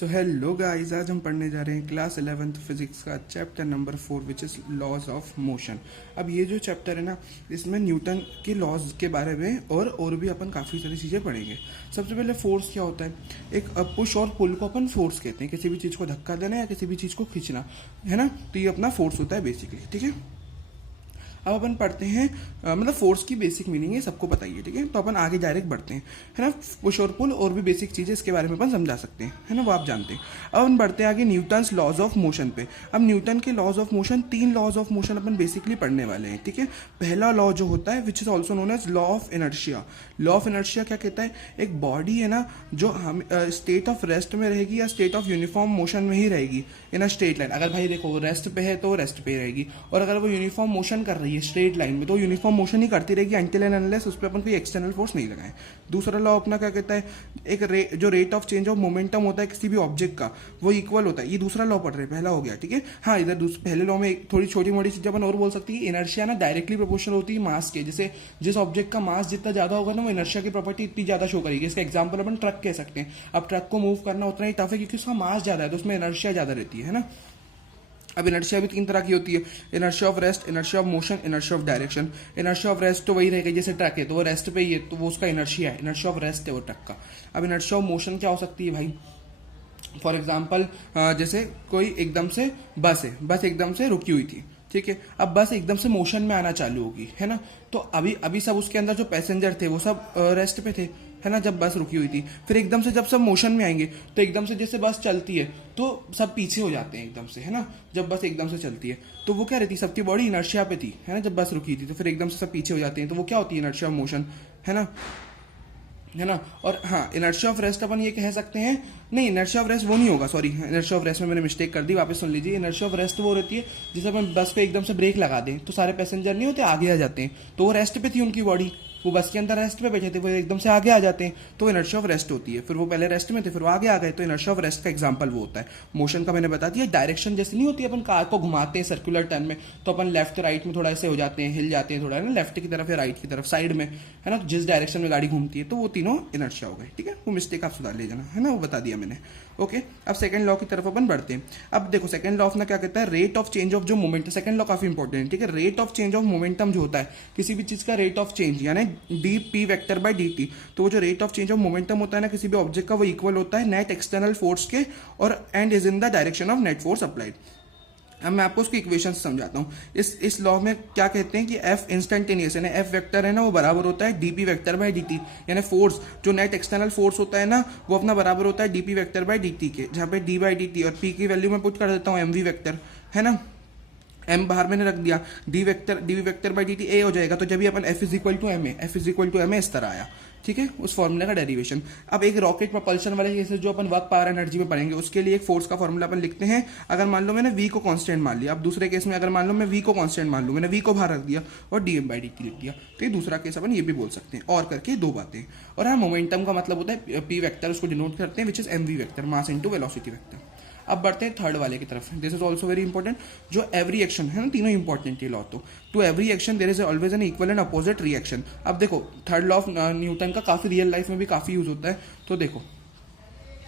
So hello guys, आज हम पढ़ने जा रहे हैं क्लास 11th फिजिक्स का chapter number 4 which is laws of motion. अब ये जो चैप्टर है ना, इसमें न्यूटन के लॉज के बारे में और भी अपन काफ़ी सारी चीज़ें पढ़ेंगे। सबसे पहले फोर्स क्या होता है। एक पुश और पुल को अपन फोर्स कहते हैं, किसी भी चीज़ को धक्का देना या किसी भी चीज़ को खींचना, है ना। तो ये अपना फोर्स होता है बेसिकली, ठीक है। अब अपन पढ़ते हैं मतलब फोर्स की बेसिक मीनिंग है, सबको पता ही है, ठीक है। तो अपन आगे डायरेक्ट बढ़ते हैं, है ना। पुश और पुल और भी बेसिक चीज़ें इसके बारे में अपन समझा सकते हैं, है ना, वो आप जानते हैं। अब अपन बढ़ते हैं आगे न्यूटन्स लॉज ऑफ मोशन पे। अब न्यूटन के laws of motion, 3 laws of motion अपन बेसिकली पढ़ने वाले हैं, ठीक है। पहला लॉ जो होता है which is also known as law of inertia. Law of inertia क्या कहता है, एक बॉडी है ना जो हम स्टेट ऑफ रेस्ट में रहेगी या स्टेट ऑफ यूनिफॉर्म मोशन में ही रहेगी इन अ स्ट्रेट लाइन। अगर भाई देखो रेस्ट पे है तो रेस्ट पे रहेगी, और अगर वो यूनिफॉर्म मोशन कर रही है स्ट्रेट लाइन में तो यूनिफॉर्म मोशन ही करती रहेगी अनटिल एंड अनलेस उस पर अपन कोई एक्सटर्नल फोर्स नहीं लगाए। दूसरा लॉ अपना क्या कहता है, एक जो rate of change of momentum होता है किसी भी ऑब्जेक्ट का वो इक्वल होता है। ये दूसरा लॉ पढ़ रहे हैं, पहला हो गया, ठीक है। हाँ, इधर पहले लॉ में एक थोड़ी छोटी मोटी चीज अपन और बोल सकती है। इनर्शिया ना डायरेक्टली प्रोपोर्शनल होती है मास के, जैसे जिस ऑब्जेक्ट का मास जितना ज्यादा होगा ना वो इनर्शिया की प्रॉपर्टी इतनी ज्यादा शो करेगी। इसका एग्जाम्पल अपन ट्रक कह सकते हैं। अब ट्रक को मूव करना उतना ही टफ है क्योंकि उसका मास ज्यादा है तो उसमें इनर्शिया ज्यादा रहती है ना। अब इनर्शिया भी 3 तरह की होती है, inertia of rest, inertia of motion, inertia of direction. Inertia of rest तो वही रहेगा, जैसे ट्रक है तो वो रेस्ट पे ही है तो वो उसका इनर्शिया है, इनर्शिया ऑफ रेस्ट है वो ट्रक का। अब इनर्शिया ऑफ मोशन क्या हो सकती है भाई, फॉर एग्जाम्पल जैसे कोई एकदम से बस है, बस एकदम से रुकी हुई थी, ठीक है। अब बस एकदम से मोशन में आना चालू होगी, है ना। तो अभी अभी सब उसके अंदर जो पैसेंजर थे वो सब रेस्ट पे थे, है ना, जब बस रुकी हुई थी। फिर एकदम से जब सब मोशन में आएंगे तो एकदम से जैसे बस चलती है तो सब पीछे हो जाते हैं एकदम से, है ना। जब बस एकदम से चलती है तो वो क्या रहती है, सबकी बॉडी इनर्शिया पे थी, है ना। जब बस रुकी थी तो फिर एकदम से सब पीछे हो जाते हैं तो वो क्या होती है, इनर्शिया ऑफ मोशन, है ना, है ना। और हाँ, इनर्शिया ऑफ रेस्ट अपन ये कह सकते हैं, नहीं इनर्शिया ऑफ रेस्ट वो नहीं होगा, सॉरी, इनर्शिया ऑफ रेस्ट में मैंने मिस्टेक कर दी, वापस सुन लीजिए। इनर्शिया ऑफ रेस्ट वो रहती है जैसे अपन बस को एकदम से ब्रेक लगा दें तो सारे पैसेंजर नहीं होते आगे आ जाते हैं, तो वो रेस्ट पे थी उनकी बॉडी, वो बस के अंदर रेस्ट पे बैठे थे, वो एकदम से आगे आ जाते हैं तो इनर्शिया ऑफ रेस्ट होती है। फिर वो पहले रेस्ट में थे फिर वो आगे आ गए तो इनर्शिया ऑफ रेस्ट का एग्जांपल वो होता है। मोशन का मैंने बता दिया। डायरेक्शन जैसे नहीं होती, अपन कार को घुमाते हैं सर्कुलर टर्न में तो अपन लेफ्ट राइट में थोड़ा ऐसे हो जाते हैं, हिल जाते हैं थोड़ा, है ना, लेफ्ट की तरफ या राइट की तरफ, साइड में, है ना, जिस डायरेक्शन में गाड़ी घूमती है, तो वो तीनों इनर्शिया हो गए, ठीक है। वो मिस्टेक आप सुधार ले जाना, है ना, वो बता दिया मैंने, ओके। अब सेकंड लॉ की तरफ अपन बढ़ते हैं। अब देखो सेकंड लॉ अपना क्या कहता है, रेट ऑफ चेंज ऑफ जो मोमेंटम, सेकंड लॉ काफी इंपॉर्टेंट है, ठीक है। Rate of change of momentum जो होता है किसी भी चीज का रेट ऑफ चेंज यानी D P vector by D T, तो वो जो rate of change of momentum होता है ना किसी भी ऑब्जेक्ट का वो इक्वल होता है नेट एक्सटर्नल फोर्स के और and is in the direction of net force applied. अब मैं आपको उसकी इक्वेशन समझाता हूँ। इस लॉ में क्या कहते हैं कि एफ इंस्टेंटेनियस यानी एफ वेक्टर है ना वो बराबर होता है DP vector by D T, यानी फोर्स जो नेट एक्सटर्नल फोर्स होता है ना वो अपना बराबर होता है DP vector by D T के, जहाँ पे डी बाई डी टी और पी की वैल्यू मैं पुट कर देता हूँ एम वी वेक्टर, है ना। एम बाहर मैंने रख दिया, D V vector by D T A हो जाएगा। तो जब भी अपन F is equal to M A, F is equal to M A इस तरह आया, ठीक है, उस फॉर्मूला का डेरिवेशन। अब एक रॉकेट प्रोपल्शन वाले केसेस जो अपन वर्क पावर एनर्जी में पढ़ेंगे उसके लिए एक फोर्स का फॉर्मूला अपन लिखते हैं। अगर मान लो मैंने वी को कांस्टेंट मान लिया, अब दूसरे केस में अगर मान लो मैं वी को कांस्टेंट मान लूं, मैंने वी को बाहर रख दिया और D M by D T लिख दिया, तो ये दूसरा केस अपन ये भी बोल सकते हैं। और करके 2 बातें। और हाँ, मोमेंटम का मतलब होता है पी वेक्टर, उसको डिनोट करते हैं which is M V vector, mass into velocity vector. अब बढ़ते हैं थर्ड वाले की तरफ। This is also very important, जो एवरी एक्शन है ना, तीनों इंपॉर्टेंट है लॉ। तो to every action there is always an equal and opposite reaction. अब देखो थर्ड लॉ ऑफ न्यूटन का काफी रियल लाइफ में भी काफी यूज होता है। तो देखो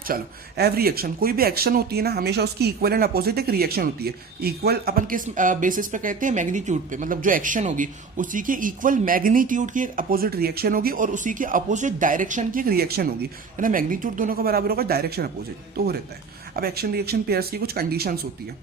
चलो, एवरी एक्शन, कोई भी एक्शन होती है ना हमेशा उसकी इक्वल एंड अपोजिट एक रिएक्शन होती है। इक्वल अपन किस बेसिस पे कहते हैं, मैग्नीट्यूड पे, मतलब जो एक्शन होगी उसी के इक्वल मैग्नीट्यूड की एक अपोजिट रिएक्शन होगी और उसी के अपोजिट डायरेक्शन की एक रिएक्शन होगी, है ना। मैग्नीट्यूड दोनों का बराबर होगा, डायरेक्शन अपोजिट, तो वो रहता है। अब एक्शन रिएक्शन पेयर्स की कुछ कंडीशंस होती है,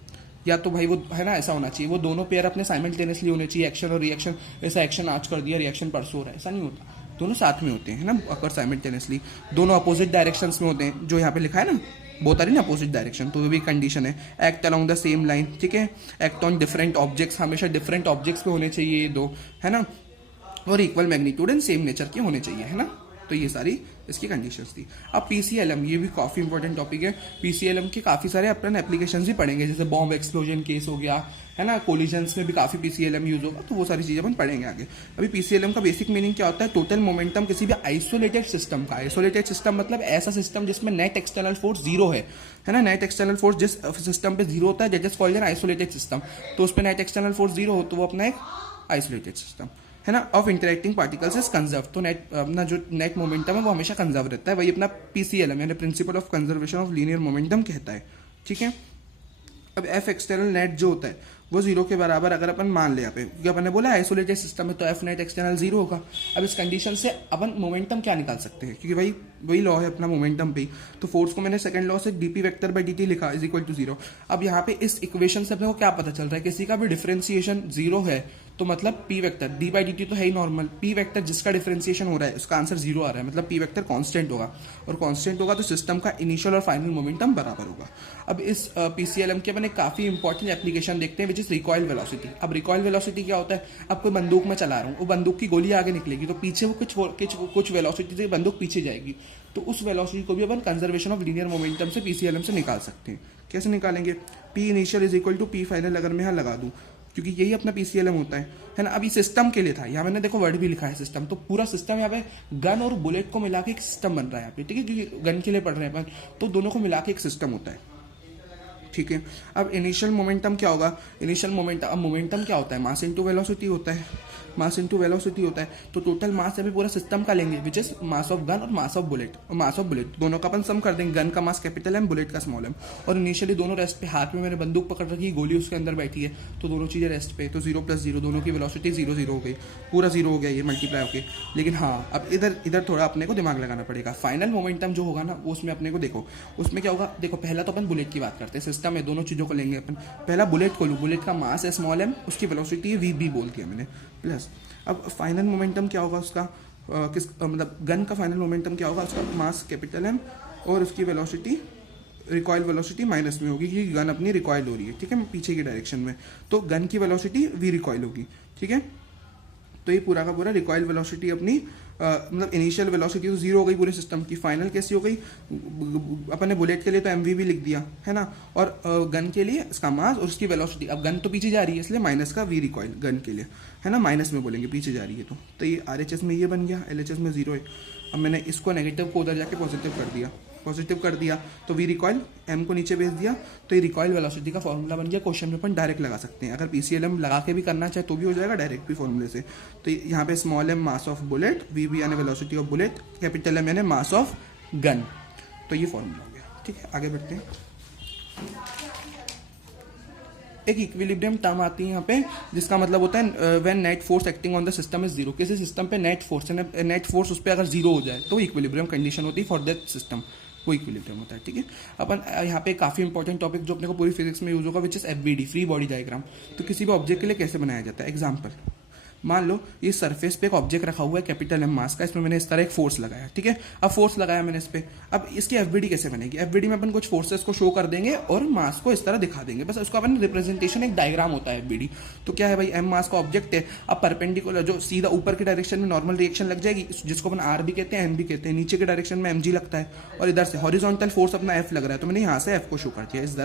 या तो भाई वो है ना ऐसा होना चाहिए वो दोनों पेयर अपने साइमल्टेनियसली होने चाहिए, एक्शन और रिएक्शन। ऐसा एक्शन आज कर दिया रिएक्शन परसों हो रहा है, ऐसा नहीं होता, दोनों साथ में होते हैं, है ना, अकर साइमल्टेनियसली। दोनों अपोजिट डायरेक्शंस में होते हैं, जो यहाँ पे लिखा है ना बहुत सारी ना अपोजिट डायरेक्शन, तो वो भी कंडीशन है। Act along the same line, ठीक है। एक्ट ऑन डिफरेंट ऑब्जेक्ट्स, हमेशा डिफरेंट ऑब्जेक्ट्स पे होने चाहिए ये 2, है ना। और equal magnitude and same nature के होने चाहिए, है ना। तो ये सारी इसकी कंडीशंस थी। अब पीसीएलएम, ये भी काफी इंपॉर्टेंट टॉपिक है। पीसीएलएम के काफी सारे अपन एप्लीकेशंस भी पढ़ेंगे, जैसे बॉम्ब एक्सप्लोजन केस हो गया, है ना, कोलिजन्स में भी काफी पीसीएलएम यूज होगा, तो वो सारी चीजें अपन पढ़ेंगे आगे। अभी पीसीएलएम का बेसिक मीनिंग क्या होता है, टोटल मोमेंटम किसी भी आइसोलेटेड सिस्टम का। आइसोलेटेड सिस्टम मतलब ऐसा सिस्टम जिसमें नेट एक्सटर्नल फोर्स 0 है ना। नेट एक्सटर्नल फोर्स जिस सिस्टम पे 0 होता है that is called an isolated system. तो उस पर नेट एक्सटर्नल फोर्स 0 हो तो वो अपना एक आइसोलेटेड सिस्टम। है ना, of interacting particles is conserve. तो नेट अपना जो नेट मोमेंटम है वो हमेशा कंजर्व रहता है, वही अपना पीसीएलएम यानी principle of conservation of linear momentum कहता है। ठीक है, अब एफ एक्सटर्नल नेट जो होता है वो जीरो के बराबर अगर अपन मान ले, यहाँ पे क्योंकि अपन ने बोला आइसोलेटेड सिस्टम है तो एफ नेट एक्सटर्नल जीरो होगा। अब इस कंडीशन से अपन मोमेंटम क्या निकाल सकते हैं, क्योंकि भाई वही लॉ है अपना मोमेंटम पे ही। तो फोर्स को मैंने सेकंड लॉ से डीपी वेक्टर बाई डी लिखा इज इक्वल टू जीरो। अब यहाँ पे इस इक्वेशन से अपने को क्या पता चल रहा है, किसी का भी डिफरेंशिएशन जीरो है तो मतलब P vector D by D T तो है ही नॉर्मल, पी वेक्टर जिसका डिफरेंशिएशन हो रहा है उसका आंसर जीरो आ रहा है, मतलब पी वेक्टर कांस्टेंट होगा, और कांस्टेंट होगा तो सिस्टम का इनिशियल और फाइनल मोमेंटम बराबर होगा। अब इस पीसीएलएम के अपने काफी इंपॉर्टेंट एप्लीकेशन देखते हैं विच इज रिकॉइल वेलोसिटी। अब रिकॉइल वेलोसिटी क्या होता है, अब कोई बंदूक में चला रहा हूँ, वो बंदूक की गोली आगे निकलेगी तो पीछे वो कुछ वेलोसिटी से बंदूक पीछे जाएगी, तो उस वेलोसिटी को भी अपन कंजर्वेशन ऑफ लीनियर मोमेंटम से पीसीएलएम से निकाल सकते हैं। कैसे निकालेंगे, P initial is equal to P final अगर मैं यहाँ लगा दूं, क्योंकि यही अपना पीसीएलएम होता है ना। अभी सिस्टम के लिए था, यहाँ मैंने देखो वर्ड भी लिखा है सिस्टम, तो पूरा सिस्टम यहाँ पे गन और बुलेट को मिला के एक सिस्टम बन रहा है यहाँ पे, ठीक है, क्योंकि गन के लिए पढ़ रहे हैं अपन, तो दोनों को मिला के एक सिस्टम होता है। ठीक है, अब इनिशियल मोमेंटम क्या होगा, इनिशियल मोमेंटम, अब मोमेंटम क्या होता है, मास इनटू वेलोसिटी होता है, मास इनटू वेलोसिटी होता है। तो टोटल मास अभी पूरा सिस्टम का लेंगे which is mass of gun और मास ऑफ बुलेट, और मास ऑफ बुलेट दोनों का अपन सम कर देंगे, गन का मास कैपिटल एम, बुलेट का स्मॉल एम। और इनिशियली दोनों रेस्ट पे, हाथ में मैंने बंदूक पकड़ रखी, गोली उसके अंदर बैठी है, तो दोनों चीजें रेस्ट पे, तो जीरो प्लस जीरो, दोनों की वेलोसिटी जीरो जीरो हो गई, पूरा जीरो हो गया ये मल्टीप्लाई होके। लेकिन हाँ, अब इधर थोड़ा अपने को दिमाग लगाना पड़ेगा। फाइनल मोमेंटम जो होगा ना वो उसमें अपने को देखो, उसमें क्या होगा, देखो पहला तो अपन बुलेट की बात करते हैं, सिस्टम में दोनों चीजों को लेंगे अपन। पहला बुलेट को लूँ, बुलेट का मास है स्मॉल एम, उसकी वेलोसिटी वी बी बोल दिया मैंने, प्लस अब फाइनल मोमेंटम क्या होगा उसका, मतलब गन का फाइनल मोमेंटम क्या होगा, उसका मास कैपिटल एम और उसकी वेलोसिटी रिकॉइल वेलोसिटी माइनस में होगी, क्योंकि गन अपनी रिकॉइल हो रही है, ठीक है, पीछे की डायरेक्शन में, तो गन की वेलोसिटी वी रिकॉइल होगी। ठीक है, तो ये पूरा का पूरा रिकॉइल वेलोसिटी अपनी मतलब इनिशियल वेलोसिटी तो जीरो हो गई पूरे सिस्टम की, फाइनल कैसी हो गई, अपन ने बुलेट के लिए तो एमवी भी लिख दिया है ना, और गन के लिए इसका मास और उसकी वेलोसिटी, अब गन तो पीछे जा रही है इसलिए माइनस का वी रिकॉइल गन के लिए, है ना, माइनस में बोलेंगे पीछे जा रही है, तो ये आरएचएस में ये बन गया, एलएचएस में जीरो है। अब मैंने इसको नेगेटिव को उधर जाके पॉजिटिव कर दिया, पॉजिटिव कर दिया तो वी रिकॉइल एम को नीचे भेज दिया, तो ये रिकॉइल वेलोसिटी का फॉर्मूला बन गया। क्वेश्चन में अपन डायरेक्ट लगा सकते हैं, अगर पीसीएलएम लगा के भी करना चाहे तो भी हो जाएगा डायरेक्ट भी फॉर्मूले से। तो यहाँ पे small M mass of bullet, V B यानी velocity of bullet, capital M यानी मास ऑफ गन, तो ये फॉर्मूला हो गया। ठीक है, आगे बढ़ते हैं। एक इक्विलिब्रियम टर्म आती है यहाँ पे, जिसका मतलब होता है when net force acting on the system is zero, किसी सिस्टम पे नेट फोर्स उस पर अगर जीरो हो जाए तो इक्विलिब्रियम कंडीशन होती है फॉर दैट सिस्टम, वो इक्विलिब्रियम होता है। ठीक है, अपन यहाँ पे काफी इंपॉर्टेंट टॉपिक जो अपने को पूरी फिजिक्स में यूज होगा which is FBD, free body diagram. तो किसी भी ऑब्जेक्ट के लिए कैसे बनाया जाता है, एग्जाम्पल मान लो ये सरफेस पे एक ऑब्जेक्ट रखा हुआ है कैपिटल एम मास का, इसमें मैंने इस तरह एक फोर्स लगाया, ठीक है, अब फोर्स लगाया मैंने इस पे, अब इसकी एफबीडी कैसे बनेगी, एफबीडी में अपन कुछ फोर्सेस को शो कर देंगे और मास को इस तरह दिखा देंगे, बस उसका अपन रिप्रेजेंटेशन एक डायग्राम होता है एफबीडी। तो क्या है भाई, एम मास का ऑब्जेक्ट है, अब परपेंडिकुलर जो सीधा ऊपर की डायरेक्शन में नॉर्मल रिएक्शन लग जाएगी, जिसको अपन आर भी कहते हैं एन भी कहते हैं, नीचे के डायरेक्शन में एमजी लगता है, और इधर से हॉरिजॉन्टल फोर्स अपना एफ लग रहा है, तो मैंने यहाँ से एफ को शो कर दिया, इस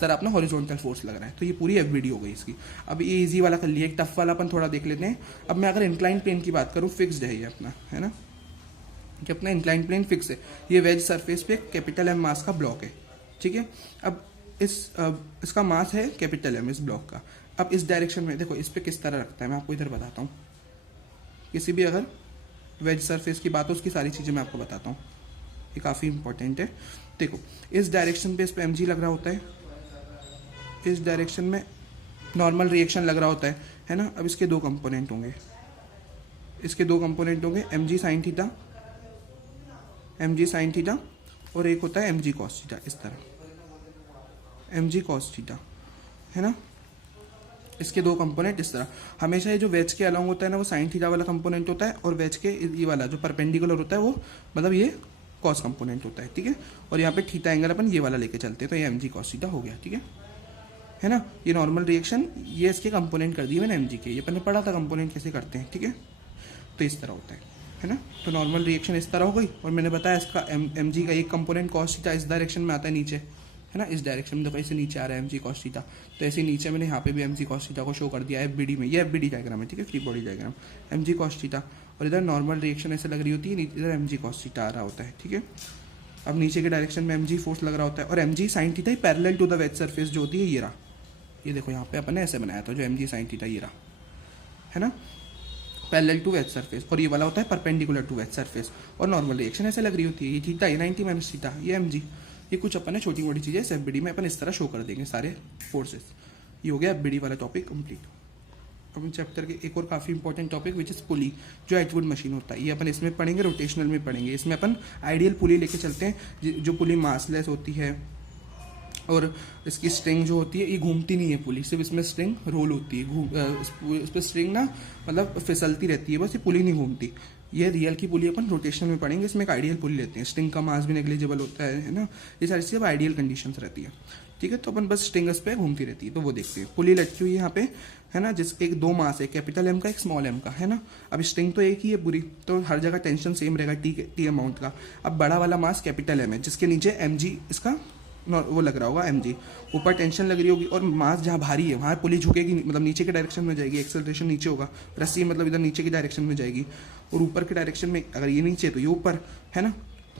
तरह अपना हॉरिजॉन्टल फोर्स लग रहा है, तो ये पूरी एफबीडी हो गई इसकी। अब ये इजी वाला कर लिया, एक टफ वाला अपन थोड़ा देख लेते हैं। अब मैं अगर इंक्लाइन प्लेन की बात करूं, फिक्स्ड है ये अपना, है ना, कि अपना इंक्लाइन प्लेन फिक्स है, ये वेज सरफेस पे कैपिटल एम मास का ब्लॉक है। ठीक है, अब इसका मास है कैपिटल एम इस ब्लॉक का। अब इस डायरेक्शन में देखो इस पे किस तरह रखता है, मैं आपको इधर बताता हूँ। किसी भी अगर वेज सरफेस की बात हो उसकी सारी चीजें मैं आपको बताता हूँ, ये काफी इंपॉर्टेंट है। देखो इस डायरेक्शन पे इस पे एमजी लग रहा होता है, इस डायरेक्शन में नॉर्मल रिएक्शन लग रहा होता है ना। अब इसके दो कंपोनेंट होंगे, इसके दो कंपोनेंट होंगे एम जी साइन थीटा और एक होता है एम जी कॉस थीटा, इस तरह एम जी कॉस थीटा, है ना। इसके दो कंपोनेंट इस तरह, हमेशा ये जो वेज के अलॉन्ग होता है ना वो साइन थीटा वाला कंपोनेंट होता है, और वेज के ये वाला जो परपेंडिकुलर होता है वो मतलब ये कॉस कंपोनेंट होता है। ठीक है, और यहाँ पे थीटा एंगल अपन ये वाला लेके चलते हैं, तो ये एम जी कॉस थीटा हो गया। ठीक है ना, ये नॉर्मल रिएक्शन, ये इसके कंपोनेंट कर दिए मैंने एम जी के, ये अपन ने पढ़ा था कंपोनेंट कैसे करते हैं। ठीक है, तो इस तरह होता है ना, तो नॉर्मल रिएक्शन इस तरह हो गई, और मैंने बताया इसका एम जी का एक कंपोनेंट कॉस थीटा इस डायरेक्शन में आता है नीचे, है ना, इस डायरेक्शन में देखो ऐसे नीचे आ रहा है एम जी कॉस थीटा, तो ऐसे नीचे मैंने यहाँ पे भी एम जी कॉस थीटा को शो कर दिया एफबीडी में, ये एफबीडी डायग्राम है। ठीक है, free body diagram, M G cos theta, और इधर नॉर्मल रिएक्शन ऐसे लग रही होती है, इधर एम जी कॉस थीटा आ रहा होता है। ठीक है, अब नीचे के डायरेक्शन में एम जी फोर्स लग रहा होता है, और M G sine theta parallel to the wedge surface जो होती है ये रहा, ये देखो यहाँ पे अपन ने ऐसे बनाया था जो एम जी साइन थीटा ये रहा, है ना। पैरेलल टू वेज सरफेस, और ये वाला होता है परपेंडिकुलर टू वेज सरफेस। और नॉर्मल रिएक्शन ऐसे लग रही होती है, ये थीटा, ये 90 माइनस थीटा, ये mg। ये कुछ अपन ने छोटी मोटी चीज़ें एफबीडी में अपन इस तरह शो कर देंगे सारे फोर्सेस। ये हो गया एफबीडी वाला टॉपिक कंप्लीट। अपन चैप्टर के एक और काफ़ी इंपॉर्टेंट टॉपिक विच इज़ पुली, जो एटवुड मशीन होता है, ये अपन इसमें पढ़ेंगे, रोटेशनल में पढ़ेंगे। इसमें अपन आइडियल पुली लेके चलते हैं, जो पुली मासलेस होती है और इसकी स्ट्रिंग जो होती है ये घूमती नहीं है पुली, सिर्फ इसमें स्ट्रिंग रोल होती है, इस पर स्ट्रिंग ना मतलब फिसलती रहती है बस, ये पुली नहीं घूमती। ये रियल की पुली अपन रोटेशनल में पढ़ेंगे, इसमें एक आइडियल पुली लेते हैं, स्ट्रिंग का मास भी नेग्लिजिबल होता है ना, ये सारी चीज़ें आइडियल कंडीशंस रहती है, ठीक है। तो अपन बस स्ट्रिंग इस पे घूमती रहती है, तो वो देखते हैं। पुली लटकी हुई यहाँ पे है ना, जिस एक दो मास है, कैपिटल एम का एक स्मॉल एम का, है ना। अब स्ट्रिंग तो एक ही है पूरी, तो हर जगह टेंशन सेम रहेगा टी अमाउंट का। अब बड़ा वाला मास कैपिटल एम है, जिसके नीचे एम जी इसका वो लग रहा होगा mg, ऊपर टेंशन लग रही होगी, और मास जहाँ भारी है वहाँ पुली झुकेगी, मतलब नीचे के डायरेक्शन में जाएगी, एक्सेलरेशन नीचे होगा, रस्सी मतलब इधर नीचे की डायरेक्शन में जाएगी, और ऊपर के डायरेक्शन में अगर ये नीचे तो ये ऊपर, है ना,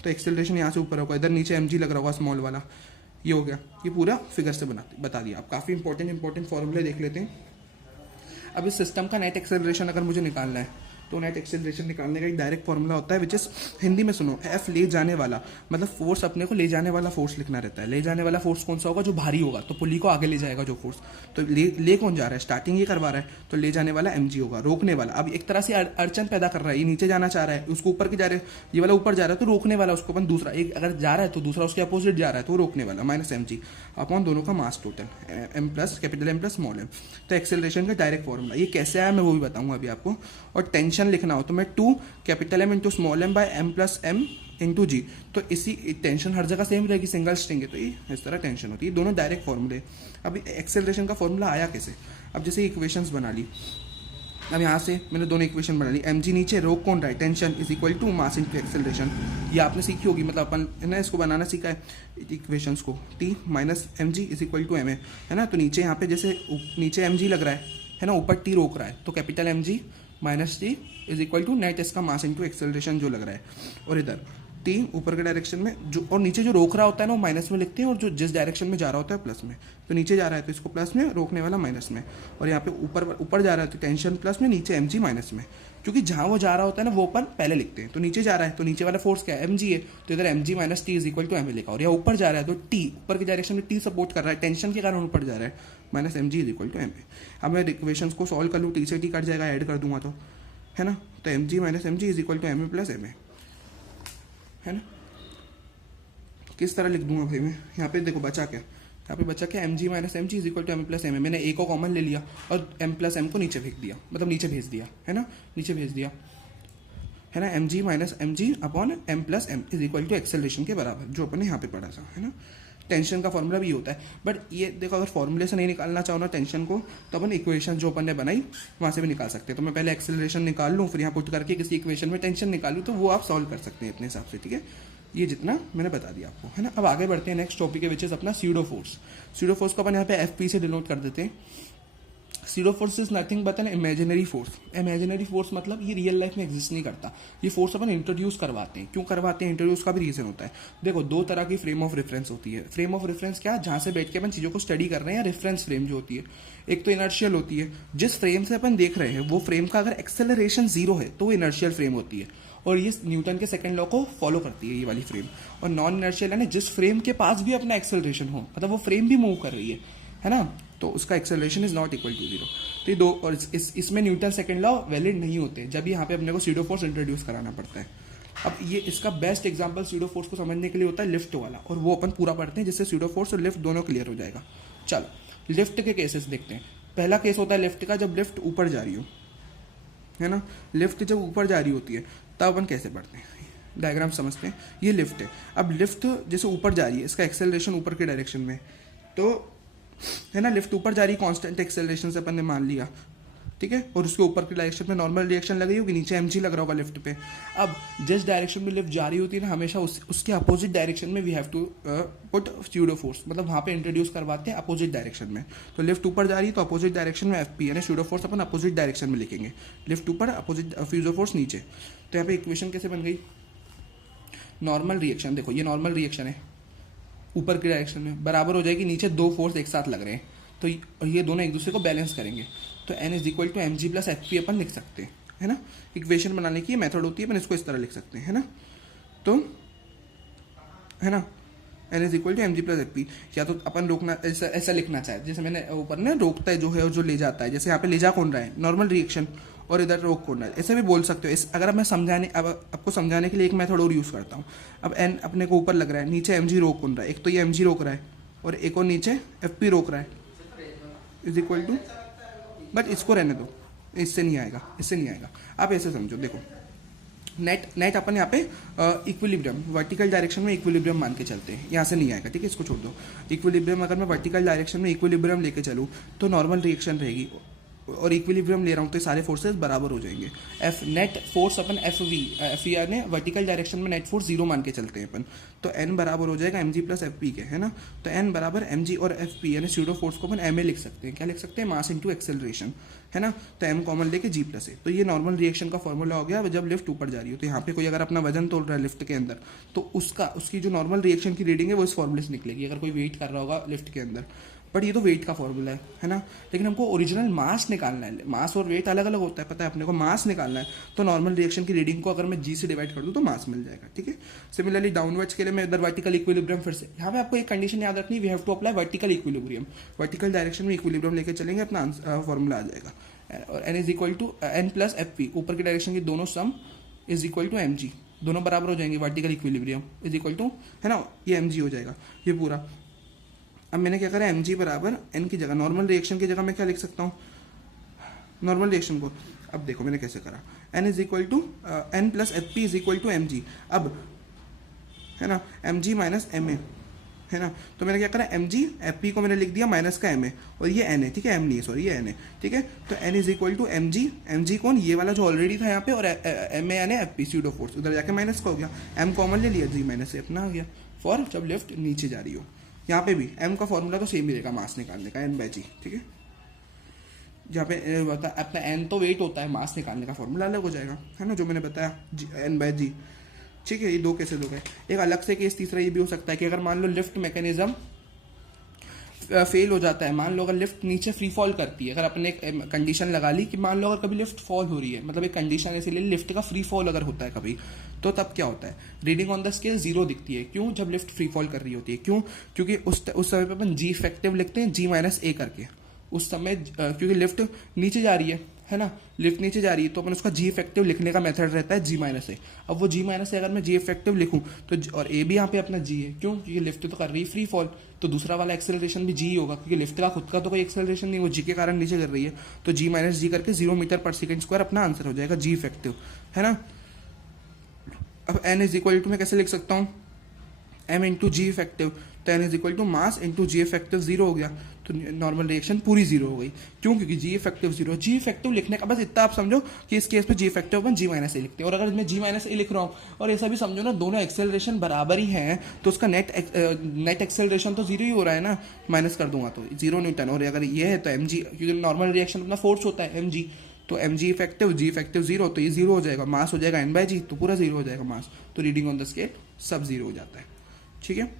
तो एक्सेलरेशन यहाँ से ऊपर होगा, इधर नीचे mg लग रहा होगा स्मॉल वाला। ये हो गया, ये पूरा फिगर से बता दिया। आप काफ़ी इंपॉर्टेंट फॉर्मूले देख लेते हैं। अब इस सिस्टम का नेट एक्सेलरेशन अगर मुझे निकालना है, तो नेट एक्सेलरेशन निकालने का एक डायरेक्ट फॉर्मूला होता है, विच इज हिंदी में सुनो, एफ ले जाने वाला, मतलब फोर्स अपने को ले जाने वाला फोर्स लिखना रहता है। ले जाने वाला फोर्स कौन सा होगा? जो भारी होगा, तो पुली को आगे ले जाएगा जो फोर्स। तो ले कौन जा रहा है? स्टार्टिंग ये करवा रहा है, तो ले जाने वाला mg होगा। रोकने वाला, अब एक तरह से अड़चन पैदा कर रहा है, ये नीचे जाना चाह रहा है, उसको ऊपर की जा रहे हैं, ये वाला ऊपर जा रहा है, तो रोकने वाला उसको अपन दूसरा, एक अगर जा रहा है तो दूसरा उसके अपोजिट जा रहा है, तो रोकने वाला माइनस mg अपॉन दोनों का mass total m plus capital M plus small m। तो एक्सेलरेशन का डायरेक्ट फॉर्मूला ये कैसे आया मैं वो भी बताऊंगा अभी आपको। और टेंशन लिखना हो तो मैं 2 capital M into small m by m plus m into G. तो इसी टेंशन हर जगह सेम रहेगी, सिंगल स्ट्रिंग है तो ये इस तरह टेंशन होती है। दोनों डायरेक्ट फॉर्मूले। अब एक्सेलरेशन का फॉर्मूला आया कैसे? अब जैसे इक्वेशंस बना ली, अब यहाँ से मैंने दोनों इक्वेशन बना ली, mg नीचे, रोक कौन रहा है, tension is equal to mass into acceleration. ये आपने सीखी होगी, मतलब अपन है ना इसको बनाना सीखा है इक्वेशंस को, t minus mg is equal to m है ना। तो नीचे यहाँ पे जैसे नीचे mg लग रहा है ना, ऊपर t रोक रहा है, तो capital mg minus T is equal to net इसका मास इंटू एक्सेलरेशन जो लग रहा है। और इधर टी ऊपर के डायरेक्शन में जो, और नीचे जो रोक रहा होता है ना वो माइनस में लिखते हैं, और जो जिस डायरेक्शन में जा रहा होता है प्लस में। तो नीचे जा रहा है तो इसको प्लस में, रोकने वाला माइनस में, और यहाँ पे ऊपर जा रहा है तो टेंशन प्लस में, नीचे mg माइनस में। क्योंकि जहाँ वो जा रहा होता है ना वो अपन पहले लिखते हैं। तो नीचे जा रहा है तो नीचे वाला फोर्स क्या है, mg है, तो इधर mg minus T is equal to m लिखा। और यहाँ ऊपर जा रहा है तो t ऊपर की डायरेक्शन में t सपोर्ट कर रहा है, टेंशन के कारण ऊपर जा रहा है, minus mg is equal to m। अब मैं इक्वेशन को सॉल्व कर लूँ, t से t कट जाएगा, ऐड कर दूंगा तो, है ना। तो mg minus mg is equal to m plus m है ना। किस तरह लिख दूंगा भाई मैं? यहाँ पे देखो बचा क्या, यहाँ पे बचा क्या, mg minus mg is equal to m plus m। मैंने a को कॉमन ले लिया और m प्लस m को नीचे फेंक दिया, मतलब नीचे भेज दिया, है ना, नीचे भेज दिया, है ना। mg minus mg upon m plus m is equal to acceleration के बराबर, जो अपन ने यहाँ पे पढ़ा था, है ना। टेंशन का फॉर्मूला भी होता है, बट ये देखो अगर फॉर्मूले से नहीं निकालना चाहो ना टेंशन को, तो अपन इक्वेशन जो अपन ने बनाई वहाँ से भी निकाल सकते हैं। तो मैं पहले एक्सेलरेशन निकाल लूँ, फिर यहाँ पुट करके किसी इक्वेशन में टेंशन निकालूँ, तो वो आप सॉल्व कर सकते हैं अपने हिसाब से, ठीक है। ये जितना मैंने बता दिया आपको, है ना। अब आगे बढ़ते हैं नेक्स्ट टॉपिक के, विच इज अपना स्यूडो फोर्स। स्यूडो फोर्स को अपन यहाँ पे एफ से डिनोट कर देते हैं। Pseudo force is nothing but an imaginary force. Imaginary force मतलब ये रियल लाइफ में एग्जिस्ट नहीं करता, ये फोर्स अपन इंट्रोड्यूस करवाते हैं। क्यों करवाते हैं? इंट्रोड्यूस का भी रीजन होता है। देखो दो तरह की फ्रेम ऑफ रेफरेंस होती है। फ्रेम ऑफ रेफरेंस क्या, जहाँ से बैठ के अपन चीज़ों को स्टडी कर रहे हैं, या रेफरेंस फ्रेम जो होती है। एक तो इनर्शियल होती है, जिस फ्रेम से अपन देख रहे हैं वो फ्रेम का अगर एक्सेलरेशन 0 है तो वो इनर्शियल फ्रेम होती है, और ये न्यूटन के सेकंड लॉ को फॉलो करती है ये वाली फ्रेम। और नॉन इनर्शियल यानी जिस फ्रेम के पास भी अपना एक्सेलरेशन हो, मतलब वो फ्रेम भी मूव कर रही है ना, तो उसका acceleration is not equal to 0। तो ये दो, और इसमें न्यूटन सेकंड लॉ वैलिड नहीं होते, जब यहाँ पे अपने को स्यूडो फोर्स इंट्रोड्यूस कराना पड़ता है। अब ये इसका बेस्ट एग्जांपल स्यूडो फोर्स को समझने के लिए होता है लिफ्ट वाला, और वो अपन पूरा पढ़ते हैं जिससे स्यूडो फोर्स और लिफ्ट दोनों क्लियर हो जाएगा। चलो लिफ्ट के केसेस देखते हैं। पहला केस होता है लिफ्ट का, जब लिफ्ट ऊपर जा रही हो, है ना। लिफ्ट जब ऊपर जा रही होती है तब अपन कैसे पढ़ते हैं, डायग्राम समझते हैं। ये लिफ्ट है। अब लिफ्ट जैसे ऊपर जा रही है, इसका एक्सेलरेशन ऊपर के डायरेक्शन में, तो है ना, लिफ्ट ऊपर जा रही है कांस्टेंट एक्सेलरेशन से अपन ने मान लिया, ठीक है। और उसके ऊपर की डायरेक्शन में नॉर्मल रिएक्शन लग रही होगी, नीचे mg लग रहा होगा लिफ्ट पे। अब जिस डायरेक्शन में लिफ्ट जा रही होती है ना, हमेशा उसके अपोजिट डायरेक्शन में we have to put pseudo force, मतलब वहाँ पे इंट्रोड्यूस करवाते हैं अपोजिट डायरेक्शन में। तो लिफ्ट ऊपर जा रही है तो अपोजिट डायरेक्शन में एफ पी, यानी स्यूडो फोर्स अपन अपोजिट डायरेक्शन में लिखेंगे, लिफ्ट ऊपर अपोजिट स्यूडो फोर्स नीचे। तो यहाँ पे इक्वेशन कैसे बन गई, नॉर्मल रिएक्शन, देखो ये नॉर्मल रिएक्शन है, ऊपर की डायरेक्शन में बराबर हो जाएगी, नीचे दो फोर्स एक साथ लग रहे हैं, तो ये दोनों एक दूसरे को बैलेंस करेंगे। तो n is equal to mg plus F P अपन लिख सकते हैं, है ना। इक्वेशन बनाने की मेथड होती है, अपन इसको इस तरह लिख सकते हैं, है ना। तो है ना N is equal to M G plus F P. या तो अपन रोकना ऐसा लिखना चाहे, जैसे मैंने ऊपर ना रोकता है जो है और जो ले जाता है, जैसे यहाँ पे ले जा कौन रहा है, नॉर्मल रिएक्शन, और इधर रोक कौन रहा है, ऐसे भी बोल सकते हो। अगर मैं समझाने अब आपको समझाने के लिए एक मेथड और यूज़ करता हूँ। अब एन अपने को ऊपर लग रहा है, नीचे एम जी रोक कौन रहा है, एक तो ये एम जी रोक रहा है और एक और नीचे एफ पी रोक रहा है, इज इक्वल टू, बट इसको रहने दो, इससे नहीं आएगा, इससे नहीं आएगा। आप ऐसे समझो, देखो नेट अपन यहाँ पे इक्विलिब्रियम वर्टिकल डायरेक्शन में इक्विलिब्रियम मान के चलते हैं, यहाँ से नहीं आएगा, ठीक है, इसको छोड़ दो। इक्विलिब्रियम अगर मैं वर्टिकल डायरेक्शन में इक्विलिब्रियम लेके चलूँ तो नॉर्मल रिएक्शन रहेगी, और इक्विलिब्रियम ले रहा हूँ तो सारे फोर्सेस बराबर हो जाएंगे। एफ नेट फोर्स अपन एफ वी यानी वर्टिकल डायरेक्शन में नेट फोर्स 0 मान के चलते हैं अपन, तो एन बराबर हो जाएगा M G plus F P के, है ना। तो एन बराबर एम जी और एफ पी यानी स्यूडो फोर्स को अपन एम ए लिख सकते हैं, क्या लिख सकते हैं, मास इंटू एक्सेलरेशन, है ना। तो एम कॉमन लेके जी प्लस ए, तो ये नॉर्मल रिएक्शन का फॉर्मूला हो गया जब लिफ्ट ऊपर जा रही हो। तो यहाँ पे कोई अगर अपना वजन तोड़ रहा है लिफ्ट के अंदर, तो उसकी जो नॉर्मल रिएक्शन की रीडिंग है वो इस फॉर्मूले से निकलेगी, अगर कोई वेट कर रहा होगा लिफ्ट के अंदर। बट ये तो वेट का फॉर्मूला है ना, लेकिन हमको ओरिजिनल मास निकालना है। मास और वेट अलग अलग होता है, पता है अपने को, मास निकालना है। तो नॉर्मल रिएक्शन की रीडिंग को अगर मैं जी से डिवाइड कर दूँ तो मास मिल जाएगा, ठीक है। सिमिलरली डाउनवर्ड्स के लिए मैं इधर वर्टिकल इक्विलिब्रियम, फिर से यहाँ पे आपको एक कंडीशन याद रखनी, we have to apply vertical equilibrium. Vertical direction में इक्विलिब्रियम लेके चलेंगे, अपना फॉर्मूला आ जाएगा। और N is equal to N plus F P, ऊपर की डायरेक्शन की दोनों sum is equal to M G, दोनों बराबर हो जाएंगे। Vertical equilibrium is equal to, है ना, ये एम जी हो जाएगा ये पूरा। अब मैंने क्या करा, एम जी बराबर एन की जगह नॉर्मल रिएक्शन की जगह मैं क्या लिख सकता हूँ, नॉर्मल रिएक्शन को। अब देखो मैंने कैसे करा, N is equal to N plus F P is equal to M G. अब है ना M G minus M A, है ना। तो मैंने क्या करा, एम जी एफ पी को मैंने लिख दिया माइनस का एम ए, और ये एन है, ठीक है, एम नहीं है, सॉरी, ये एन है, ठीक है। तो N is equal to M G कौन, ये वाला जो ऑलरेडी था यहाँ पे, और एम ए यानी एफ पी स्यूडो फोर्स, उधर जाके माइनस का हो गया, एम कॉमन ले लिया, जी माइनस ए अपना आ गया, फॉर जब लिफ्ट नीचे जा रही हो। यहाँ पे भी एम का फॉर्मूला तो सेम ही रहेगा मास निकालने का, एन बाई जी, ठीक है। जहाँ पे अपना एन तो वेट होता है, मास निकालने का फॉर्मूला अलग हो जाएगा, है ना, जो मैंने बताया एन बाई जी, ठीक है। ये दो केसेस हो गए। एक अलग से केस तीसरा ये भी हो सकता है कि अगर मान लो लिफ्ट मैकेनिज्म फेल हो जाता है, मान लो अगर लिफ्ट नीचे फ्री फॉल करती है, अगर अपने एक कंडीशन लगा ली कि मान लो अगर कभी लिफ्ट फॉल हो रही है, मतलब एक कंडीशन ऐसे ले लिफ्ट का फ्री फॉल अगर होता है कभी, तो तब क्या होता है, रीडिंग ऑन द स्केल 0 दिखती है। क्यों, जब लिफ्ट फ्री फॉल कर रही होती है, क्यों, क्योंकि उस समय पे अपन जी इफेक्टिव लिखते हैं जी माइनस ए करके, उस समय क्योंकि लिफ्ट नीचे जा रही है ना, लिफ्ट नीचे जा रही है, तो अपन उसका जी इफेक्टिव लिखने का मेथड रहता है जी माइनस ए। अब वो जी माइनस ए अगर मैं जी इफेक्टिव लिखूं तो और ए भी यहाँ पे अपना जी है, क्यों, क्योंकि लिफ्ट तो कर रही है फ्री फॉल, तो दूसरा वाला एक्सेलरेशन भी जी होगा, क्योंकि लिफ्ट का खुद का तो कोई एक्सेलरेशन नहीं, वो जी के कारण नीचे कर रही है, तो जी माइनस जी करके 0 मीटर पर सेकेंड स्क्वायर अपना आंसर हो जाएगा जी इफेक्टिव, है ना। अब एन इज इक्वल टू मैं कैसे लिख सकता हूँ, एम इंटू जी इफेक्टिव, तो N is equal to mass into G effective 0 हो गया, तो नॉर्मल रिएक्शन पूरी 0 हो गई। क्यों, क्योंकि जी इफेक्टिव 0, जी इफेक्टिव लिखने का बस इतना आप समझो कि इस केस पे जी इफेक्टिव अपन जी माइनस ए लिखते हैं, और अगर मैं जी माइनस ए लिख रहा हूँ और ऐसा भी समझो ना दोनों एक्सेलरेशन बराबर ही हैं, तो उसका नेट एक्सेलरेशन तो 0 ही हो रहा है ना, माइनस कर दूंगा तो 0 न्यूटन, और अगर ये है तो एम जी, क्योंकि नॉर्मल रिएक्शन अपना फोर्स होता है एम जी, तो एम जी इफेक्टिव 0, तो ये 0 हो जाएगा, मास हो जाएगा एन बाई जी, तो पूरा 0 हो जाएगा मास, तो रीडिंग ऑन द स्केल सब 0 हो जाता है, ठीक है।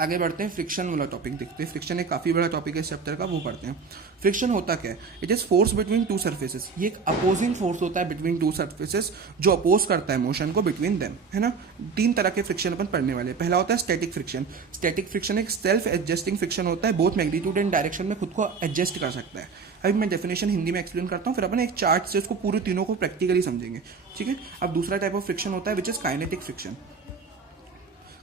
आगे बढ़ते हैं, फ्रिक्शन वाला टॉपिक देखते हैं। फ्रिक्शन एक काफ़ी बड़ा टॉपिक है इस चैप्टर का, वो पढ़ते हैं। फ्रिक्शन होता क्या है, it is force between two surfaces, ये एक अपोजिंग फोर्स होता है बिटवीन टू सर्फेसेस, जो अपोज करता है मोशन को बिटवीन देम, है ना। 3 तरह के फ्रिक्शन अपन पढ़ने वाले हैं। पहला होता है स्टैटिक फ्रिक्शन। स्टैटिक फ्रिक्शन एक सेल्फ एडजस्टिंग फ्रिक्शन होता है, बोथ मैग्नीट्यूड एंड डायरेक्शन में खुद को एडजस्ट कर सकता है। अभी मैं डेफिनेशन हिंदी में एक्सप्लेन करता हूँ, फिर अपन एक चार्ट से उसको पूरे तीनों को प्रैक्टिकली समझेंगे, ठीक है। अब दूसरा टाइप ऑफ फ्रिक्शन होता है which is kinetic friction.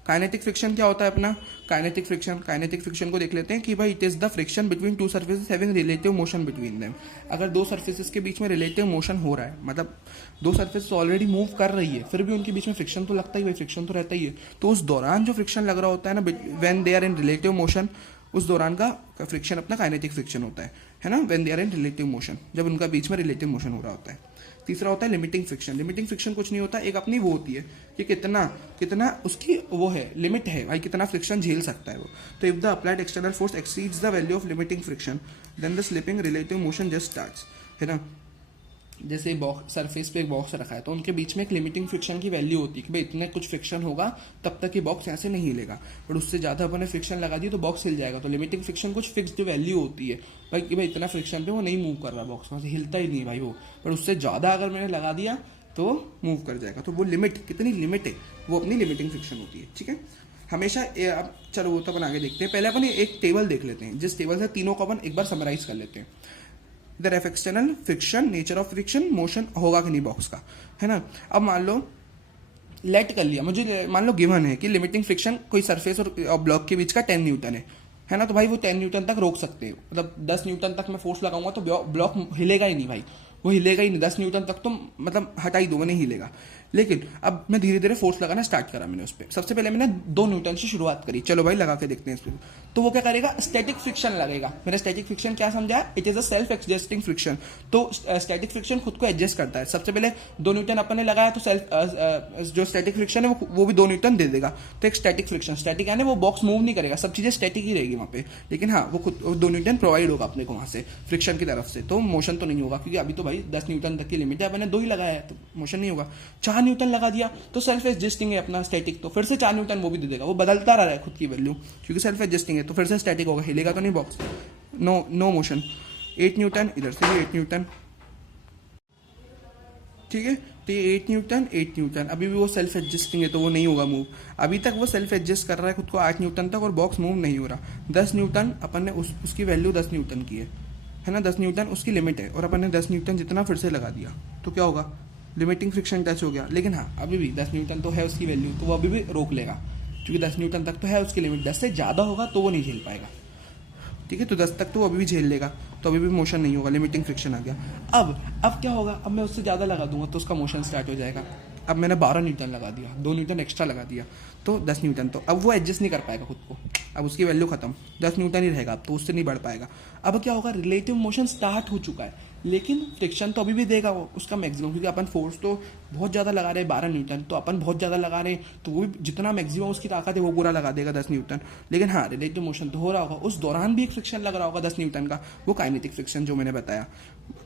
Kinetic friction क्या होता है अपना, काइनेटिक फ्रिक्शन को देख लेते हैं कि भाई it is the friction between two surfaces having relative motion between them. अगर दो सर्फेसेस के बीच में रिलेटिव मोशन हो रहा है, मतलब दो सर्फेसेस ऑलरेडी मूव कर रही है, फिर भी उनके बीच में फ्रिक्शन तो लगता ही, भाई फ्रिक्शन तो रहता ही है, तो उस दौरान जो फ्रिक्शन लग रहा होता है ना, when they are in relative motion, उस दौरान का फ्रिक्शन अपना काइनेटिक फ्रिक्शन होता है ना, when they are in relative motion, जब उनका बीच में रिलेटिव मोशन हो रहा होता है। तीसरा होता है लिमिटिंग फ्रिक्शन। लिमिटिंग फ्रिक्शन कुछ नहीं होता, एक अपनी वो होती है कि कितना उसकी वो है, लिमिट है भाई, कितना फ्रिक्शन झेल सकता है वो। तो if the applied external force exceeds the value of limiting friction then the slipping relative motion just starts, है ना। जैसे बॉक्स सरफेस पे एक बॉक्स रखा है तो उनके बीच में एक लिमिटिंग फ्रिक्शन की वैल्यू होती है कि भाई इतने कुछ फ्रिक्शन होगा तब तक ये बॉक्स यहाँ से नहीं हिलेगा, बट उससे ज्यादा अपने फ्रिक्शन लगा दी तो बॉक्स हिल जाएगा। तो लिमिटिंग फ्रिक्शन कुछ फिक्स्ड वैल्यू होती है भाई कि भाई इतना फ्रिक्शन पे वो नहीं मूव कर रहा, बॉक्स वहां से हिलता ही नहीं भाई वो, पर उससे ज्यादा अगर मैंने लगा दिया तो मूव कर जाएगा। तो वो लिमिट कितनी लिमिट है वो अपनी लिमिटिंग फ्रिक्शन होती है। ठीक है, हमेशा अब चलो वो तो अपन आगे देखते हैं, पहले अपन एक टेबल देख लेते हैं जिस टेबल से तीनों को अपन एक बार समराइज कर लेते हैं। इधर F external, friction, nature of friction, motion होगा कि नहीं बॉक्स का, है ना। अब मान लो लेट कर लिया, मुझे मान लो गिवन है कि लिमिटिंग फ्रिक्शन कोई सरफेस और ब्लॉक के बीच का 10 न्यूटन है ना। तो भाई वो 10 न्यूटन तक रोक सकते हैं, मतलब 10 न्यूटन तक मैं फोर्स लगाऊंगा तो ब्लॉक हिलेगा ही नहीं भाई, वो हिलेगा ही नहीं। 10 न्यूटन तक तो मतलब हटा ही दो, वो नहीं हिलेगा। लेकिन अब मैं धीरे धीरे फोर्स लगाना स्टार्ट करा मैंने उस पर। सबसे पहले मैंने 2 न्यूटन से शुरुआत करी, चलो भाई लगा के देखते हैं इस पर। तो वो क्या करेगा, स्टैटिक फ्रिक्शन लगेगा। मैंने स्टैटिक फ्रिक्शन क्या समझा, it is a self adjusting friction. तो स्टैटिक फ्रिक्शन खुद को एडजस्ट करता है। सबसे पहले 2 न्यूटन अपन ने लगाया तो सेल्फ जो स्टैटिक फ्रिक्शन है वो भी 2 न्यूटन दे देगा। तो एक स्टैटिक फ्रिक्शन, स्टैटिक यानी वो बॉक्स मूव नहीं करेगा, सब चीजें स्टैटिक ही रहेगी वहां पे, लेकिन हाँ वो खुद 2 न्यूटन प्रोवाइड होगा अपने को वहां से फ्रिक्शन की तरफ से। तो मोशन तो नहीं होगा क्योंकि अभी तो भाई 10 न्यूटन तक की लिमिट है, मैंने 2 ही लगाया है तो मोशन नहीं होगा। 4 न्यूटन लगा दिया तो सेल्फ एडजस्टिंग है अपना स्टैटिक, तो फिर से 4 न्यूटन वो भी दे देगा, वो बदलता रहा है खुद की वैल्यू क्योंकि सेल्फ एडजस्टिंग है। तो फिर से स्टैटिक होगा, हिलेगा तो नहीं बॉक्स, नो मोशन। 8 न्यूटन, इधर से भी 8 न्यूटन, ठीक है। तो ये 8 न्यूटन 8 न्यूटन, अभी भी वो सेल्फ एडजस्टिंग है तो वो नहीं होगा मूव। अभी तक वो सेल्फ एडजस्ट कर रहा है खुद को 8 न्यूटन तक और बॉक्स मूव नहीं हो रहा। 10 न्यूटन अपन ने उसकी वैल्यू 10 न्यूटन की है ना, 10 न्यूटन उसकी लिमिट है और अपन ने 10 न्यूटन जितना फिर से लगा दिया तो क्या होगा, लिमिटिंग फ्रिक्शन टच हो गया। लेकिन हाँ अभी भी 10 न्यूटन तो है उसकी वैल्यू, तो वो अभी भी रोक लेगा क्योंकि 10 न्यूटन तक तो है उसकी लिमिट। 10 से ज़्यादा होगा तो वो नहीं झेल पाएगा, ठीक है। तो 10 तक तो वो अभी भी झेल लेगा, तो अभी भी मोशन नहीं होगा, लिमिटिंग फ्रिक्शन आ गया। अब क्या होगा, अब मैं उससे ज़्यादा लगा दूंगा तो उसका मोशन स्टार्ट हो जाएगा। अब मैंने 12 न्यूटन लगा दिया, 2 न्यूटन एक्स्ट्रा लगा दिया तो 10 न्यूटन, तो अब वो एडजस्ट नहीं कर पाएगा खुद को, अब उसकी वैल्यू खत्म, 10 न्यूटन ही रहेगा, अब तो उससे नहीं बढ़ पाएगा। अब क्या होगा, रिलेटिव मोशन स्टार्ट हो चुका है लेकिन फ्रिक्शन तो अभी भी देगा वो उसका मैक्सिमम, क्योंकि अपन फोर्स तो बहुत ज़्यादा लगा रहे हैं 12 न्यूटन, तो अपन बहुत ज़्यादा लगा रहे हैं तो वो भी जितना मैक्सिमम उसकी ताकत है वो पूरा लगा देगा 10 न्यूटन। लेकिन हाँ रिलेटिव मोशन तो हो रहा होगा, उस दौरान भी एक फ्रिक्शन लग रहा होगा 10 न्यूटन का, वो काइनेटिक फ्रिक्शन जो मैंने बताया।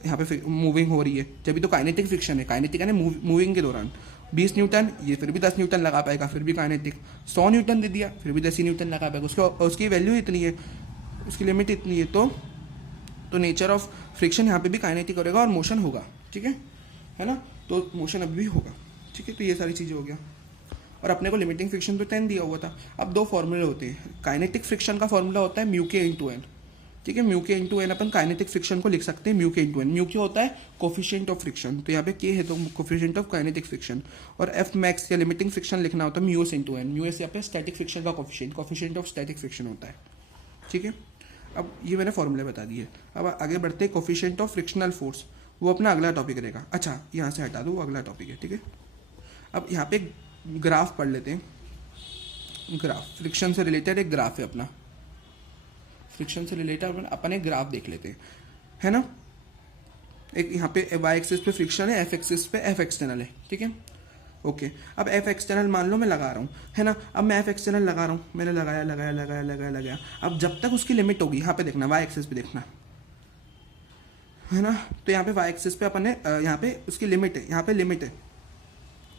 यहाँ पे मूविंग हो रही है जब भी तो काइनेटिक फ्रिक्शन है, काइनेटिक यानी मूविंग के दौरान। 20 न्यूटन, ये फिर भी 10 न्यूटन लगा पाएगा, फिर भी काइनेटिक। 100 न्यूटन दे दिया फिर भी 10 ही न्यूटन लगा पाएगा, उसकी वैल्यू इतनी है, उसकी लिमिट इतनी है। तो नेचर ऑफ फ्रिक्शन यहाँ पे भी काइनेटिक करेगा और मोशन होगा, ठीक है ना। तो मोशन अभी भी होगा, ठीक है। तो ये सारी चीज़ें हो गया और अपने को लिमिटिंग फ्रिक्शन तो 10 दिया हुआ था। अब 2 फॉर्मूले होते हैं, काइनेटिक फ्रिक्शन का फॉर्मूला होता है म्यू के इंटू एन, ठीक है। म्यू के इंटू एन अपन काइनेटिक फ्रिक्शन को लिख सकते हैं म्यू के इंटू एन। म्यू क्या होता है, कोफिशिएंट ऑफ फ्रिक्शन, तो यहाँ पे के है तो कोफिशिएंट ऑफ काइनेटिक फ्रिक्शन। और एफ मैक्स या लिमिटिंग फ्रिक्शन लिखना होता है mu S into N. Mu S यहाँ पे स्टैटिक फ्रिक्शन का कोफिशिएंट ऑफ स्टैटिक फ्रिक्शन होता है, ठीक है। अब ये मैंने फॉर्मूले बता दिए। अब आगे बढ़ते हैं, कोफिशिएंट ऑफ फ्रिक्शनल फोर्स, वो अपना अगला टॉपिक रहेगा। अच्छा यहाँ से हटा दो, वो अगला टॉपिक है, ठीक है। अब यहाँ पे ग्राफ पढ़ लेते हैं, ग्राफ फ्रिक्शन से रिलेटेड एक ग्राफ है अपना, फ्रिक्शन से रिलेटेड अपन एक ग्राफ देख लेते हैं, है ना। एक यहाँ पे वाई एक्सिस पे फ्रिक्शन है, एफ एक्सिस पे एफ एक्सटर्नल है, ठीक है। ओके अब एफ एक्सटर्नल मान लो मैं लगा रहा हूँ, है ना। अब मैं एफ एक्सटर्नल लगा रहा हूँ, मैंने लगाया। अब जब तक उसकी लिमिट होगी, यहाँ पे देखना वाई एक्सिस पे देखना, है ना। तो यहाँ पे वाई एक्सिस पे अपन ने यहाँ पे उसकी लिमिट है, यहाँ पे लिमिट है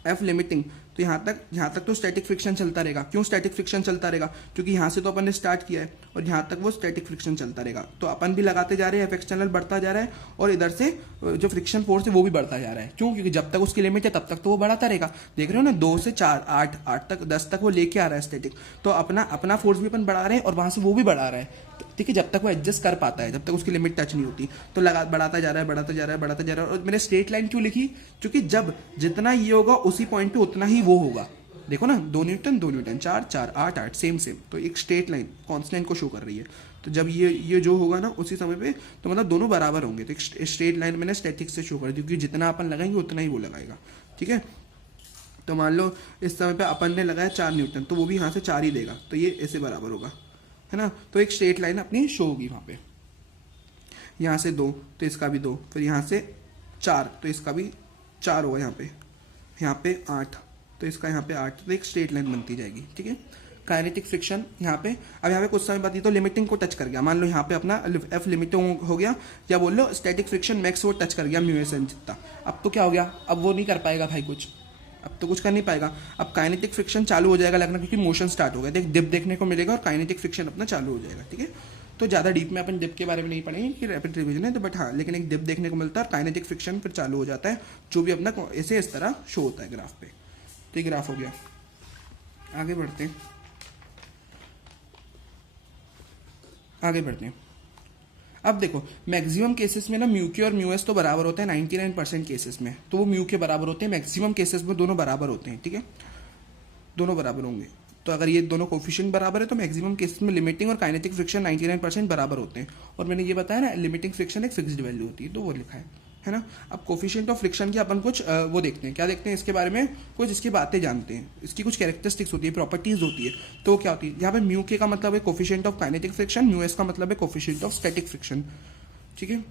एफ लिमिटिंग। तो यहाँ तक तो स्टैटिक फ्रिक्शन चलता रहेगा। क्यों स्टैटिक फ्रिक्शन चलता रहेगा, क्योंकि यहाँ से तो अपन ने स्टार्ट किया है और यहाँ तक वो स्टैटिक फ्रिक्शन चलता रहेगा। तो अपन भी लगाते जा रहे हैं, एफ एक्सटर्नल बढ़ता जा रहा है और इधर से जो फ्रिक्शन फोर्स है वो भी बढ़ता जा रहा है। क्यों, क्योंकि जब तक उसकी लिमिट है तब तक तो वो बढ़ाता रहेगा। देख रहे हो ना, 2 से 4 8 तक 10 तक वो लेके आ रहा है स्टैटिक। तो अपना फोर्स भी अपन बढ़ा रहे हैं और वहां से वो भी बढ़ा रहा है, ठीक है। जब तक वो एडजस्ट कर पाता है, जब तक उसकी लिमिट टच नहीं होती, तो बढ़ाता जा रहा है। और मैंने स्ट्रेट लाइन क्यों लिखी, क्योंकि जब जितना ये होगा उसी पॉइंट पे उतना ही वो होगा। देखो ना, 2 न्यूटन 4 4 8 8 सेम। तो एक स्ट्रेट लाइन कांस्टेंट को शो कर रही है। तो जब ये जो होगा ना उसी समय पे, तो मतलब दोनों बराबर होंगे। तो एक स्ट्रेट लाइन मैंने स्टैटिक से शो कर दी, क्योंकि जितना अपन लगाएंगे उतना ही वो लगाएगा, ठीक है। तो मान लो इस समय पे अपन ने लगाया 4 न्यूटन, तो वो भी यहाँ से 4 ही देगा, तो ये ऐसे बराबर होगा, है ना। तो एक स्ट्रेट लाइन अपनी शो होगी वहाँ पे। यहाँ से 2 तो इसका भी 2, फिर यहाँ से 4 तो इसका भी 4 होगा। यहाँ पे 8 तो इसका यहाँ पे 8, तो एक स्ट्रेट लाइन बनती जाएगी, ठीक है। काइनेटिक फ्रिक्शन यहाँ पे, अब यहाँ पे कुछ समय बाद ये तो लिमिटिंग को टच कर गया, मान लो यहाँ पे अपना एफ लिमिटिंग हो गया, या बोल लो स्टैटिक फ्रिक्शन मैक्स वो टच कर गया म्यू एस एन जितना, अब तो क्या हो गया, अब वो नहीं कर पाएगा भाई कुछ, अब तो कुछ कर नहीं पाएगा। अब काइनेटिक फ्रिक्शन चालू हो जाएगा लगना, क्योंकि मोशन स्टार्ट हो गया, देख डिप देखने को मिलेगा और काइनेटिक फ्रिक्शन अपना चालू हो जाएगा। ठीक है, तो ज़्यादा डीप में अपन डिप के बारे में नहीं पढ़ेंगे कि रैपिड रिवीजन है तो, बट हाँ लेकिन एक डिप देखने को मिलता है और काइनेटिक फ्रिक्शन फिर चालू हो जाता है, जो भी अपना ऐसे इस तरह शो होता है ग्राफ पे। तो ये ग्राफ हो गया, आगे बढ़ते हैं, आगे बढ़ते हैं। अब देखो मैक्सिमम केसेस में ना म्यू के और म्यू एस तो बराबर होते हैं 99% केसेस में, तो वो म्यू के बराबर होते हैं, मैक्सिमम केसेस में दोनों बराबर होते हैं। ठीक है, दोनों बराबर होंगे, तो अगर ये दोनों कोफिशिएंट बराबर है तो मैक्सिमम केसेस में लिमिटिंग और काइनेटिक फ्रिक्शन 99% बराबर होते हैं। और मैंने ये बताया ना लिमिटिंग फ्रिक्शन एक फिक्स्ड वैल्यू होती है, तो वो लिखा है ना। अब कोफिशिएंट ऑफ फ्रिक्शन की अपन कुछ वो देखते हैं, क्या देखते हैं इसके बारे में, कुछ इसकी बातें जानते हैं, इसकी कुछ कैरेक्टरिस्टिक्स होती है, प्रॉपर्टीज होती है। तो वो क्या होती है, यहाँ पे म्यू के का मतलब है coefficient of kinetic friction, mu S का मतलब है कोफिशिएंट ऑफ स्टैटिक फ्रिक्शन। ठीक है,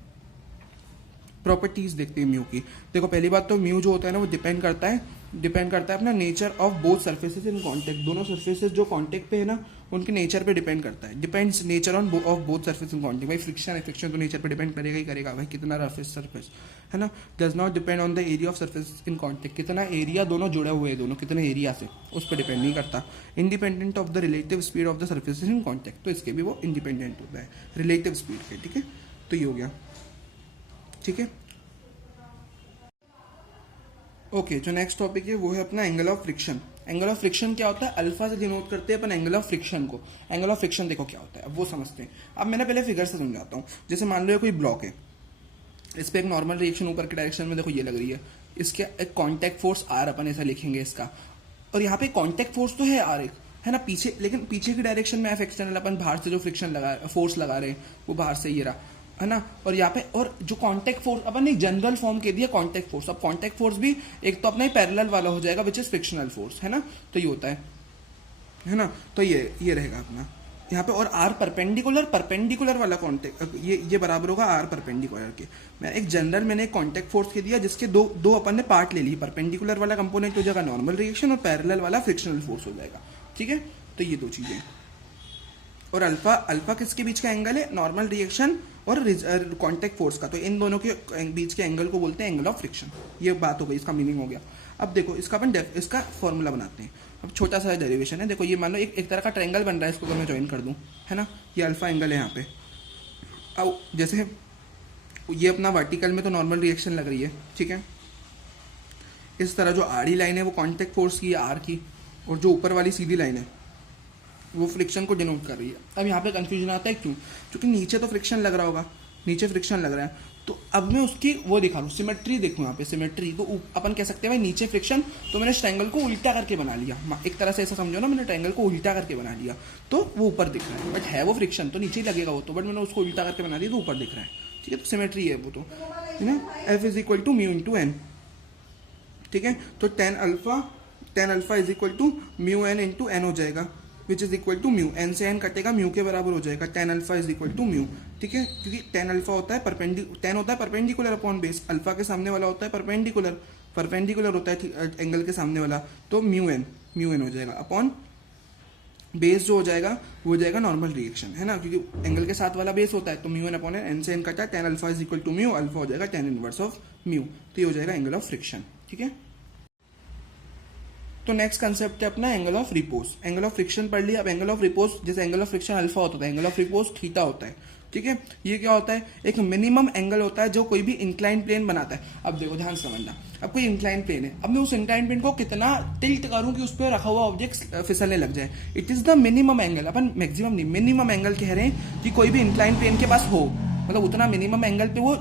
प्रॉपर्टीज देखते हैं म्यू की। देखो पहली बात तो म्यू जो होता है ना वो डिपेंड करता है अपना nature of both surfaces in contact, दोनों सर्फेसेस जो कांटेक्ट पे है ना उनके नेचर पे डिपेंड करता है, depends nature on off both surface in contact. भाई फ्रिक्शन है, फ्रिक्शन तो नेचर पे डिपेंड करेगा ही करेगा, भाई कितना रफ है सरफेस, है ना। Does not depend on the area of surface in contact, कितना एरिया दोनों जुड़े हुए हैं, दोनों कितने एरिया से, उस पर डिपेंड नहीं करता। Independent of the relative speed of the surfaces in contact, तो इसके भी वो इंडिपेंडेंट होता है रिलेटिव स्पीड के। ठीक है, तो ये हो गया। ठीक है, ओके, जो नेक्स्ट टॉपिक है वो है अपना angle of friction. Angle of friction क्या होता है, अल्फा से डिनोट करते हैं अपन एंगल ऑफ फ्रिक्शन को। एंगल ऑफ फ्रिक्शन देखो क्या होता है, अब वो समझते हैं। अब मैंने पहले फिगर से समझाता हूँ। जैसे मान लो कोई ब्लॉक है, इस पर एक नॉर्मल रिएक्शन ऊपर के डायरेक्शन में देखो ये लग रही है, इसके एक कॉन्टैक्ट फोर्स आर अपन ऐसा लिखेंगे इसका, और यहाँ पे कॉन्टैक्ट फोर्स तो है आर एक, है ना पीछे, लेकिन पीछे की डायरेक्शन में एफ एक्सटर्नल अपन बाहर से जो फ्रिक्शन लगा फोर्स लगा रहे हैं वो बाहर से ये रहा, है ना। और यहाँ पे और जो कांटेक्ट फोर्स अपन ने जनरल फॉर्म के दिया कांटेक्ट फोर्स, अब कांटेक्ट फोर्स भी एक तो अपना ही पैरेलल वाला हो जाएगा विच इज फ्रिक्शनल फोर्स, है ना। तो ये होता है ना। तो ये रहेगा अपना यहाँ पे, और आर परपेंडिकुलर वाला कांटेक्ट ये बराबर होगा आर परपेंडिकुलर के। मैं एक जनरल मैंने एक कांटेक्ट फोर्स के दिया जिसके दो अपन ने पार्ट ले ली, परपेंडिकुलर वाला कंपोनेंट हो जाएगा नॉर्मल रिएक्शन और पैरेलल वाला फ्रिक्शनल फोर्स हो जाएगा। ठीक है, तो ये दो चीजें। और अल्फा किसके बीच का एंगल है, नॉर्मल रिएक्शन और कांटेक्ट फोर्स का, तो इन दोनों के बीच के एंगल को बोलते हैं एंगल ऑफ फ्रिक्शन। ये बात हो गई, इसका मीनिंग हो गया। अब देखो इसका अपन इसका फॉर्मूला बनाते हैं। अब छोटा सा डेरिवेशन है, देखो ये मान लो एक तरह का ट्रायंगल बन रहा है, इसको तो मैं ज्वाइन कर दूं, है ना। ये अल्फा एंगल है यहाँ पे। अब जैसे ये अपना वर्टिकल में तो नॉर्मल रिएक्शन लग रही है, ठीक है। इस तरह जो आड़ी लाइन है वो कांटेक्ट फोर्स की है आर की, और जो ऊपर वाली सीधी लाइन है वो फ्रिक्शन को डिनोट कर रही है। अब यहाँ पे कंफ्यूजन आता है क्यों, क्योंकि नीचे तो फ्रिक्शन लग रहा होगा, नीचे फ्रिक्शन लग रहा है, तो अब मैं उसकी वो दिखा रहा हूँ सिमेट्री, देखूँ यहाँ पे सिमेट्री, तो अपन कह सकते हैं भाई नीचे फ्रिक्शन, तो मैंने ट्रायंगल को उल्टा करके बना लिया, एक तरह से ऐसा समझो ना, मैंने ट्रायंगल को उल्टा करके बना लिया, तो वो ऊपर दिख रहा है, बट है वो फ्रिक्शन तो नीचे ही लगेगा वो तो, बट मैंने उसको उल्टा करके बना दिया तो ऊपर दिख रहा है। ठीक है, तो सिमेट्री है वो तो, है ना। F is equal to mu into N, ठीक है। तो tan alpha is equal to mu N into N हो जाएगा, which is equal to mu, N से एन कटेगा, म्यू के बराबर हो जाएगा, tan alpha is equal to mu. ठीक है, क्योंकि टेन अल्फा होता है टेन होता है परपेंडिकुलर अपॉन बेस, अल्फा के सामने वाला होता है परपेंडिकुलर होता है एंगल के सामने वाला, तो म्यू एन हो जाएगा अपॉन बेस जो हो जाएगा वो हो जाएगा नॉर्मल रिएक्शन, है ना, क्योंकि एंगल के साथ वाला बेस होता है, तो म्यू एन अपॉन एन से एन कटा, tan alpha is equal to mu, alpha हो जाएगा टेन इनवर्स ऑफ म्यू, तो ये हो जाएगा एंगल ऑफ फ्रिक्शन। ठीक है, तो नेक्स्ट कंसेप्ट है अपना angle of repose. Angle of friction पढ़ लिया, अब एंगल ऑफ रिपोज, जैसे एंगल ऑफ फ्रिक्शन अल्फा होता है, एंगल ऑफ रिपोज थीटा होता है। ठीक है, ये क्या होता है, एक मिनिमम एंगल होता है जो कोई भी इंक्लाइन प्लेन बनाता है। अब देखो ध्यान से समझना, अब कोई इंक्लाइन प्लेन है, अब मैं उस इंक्लाइन प्लेन को कितना टिल्ट करूं कि उस पर रखा हुआ ऑब्जेक्ट फिसलने लग जाए, it is the minimum angle. Upon maximum नहीं, मिनिमम एंगल कह रहे हैं कि कोई भी इंक्लाइन प्लेन के पास हो, मतलब उतना मिनिमम एंगल पे वो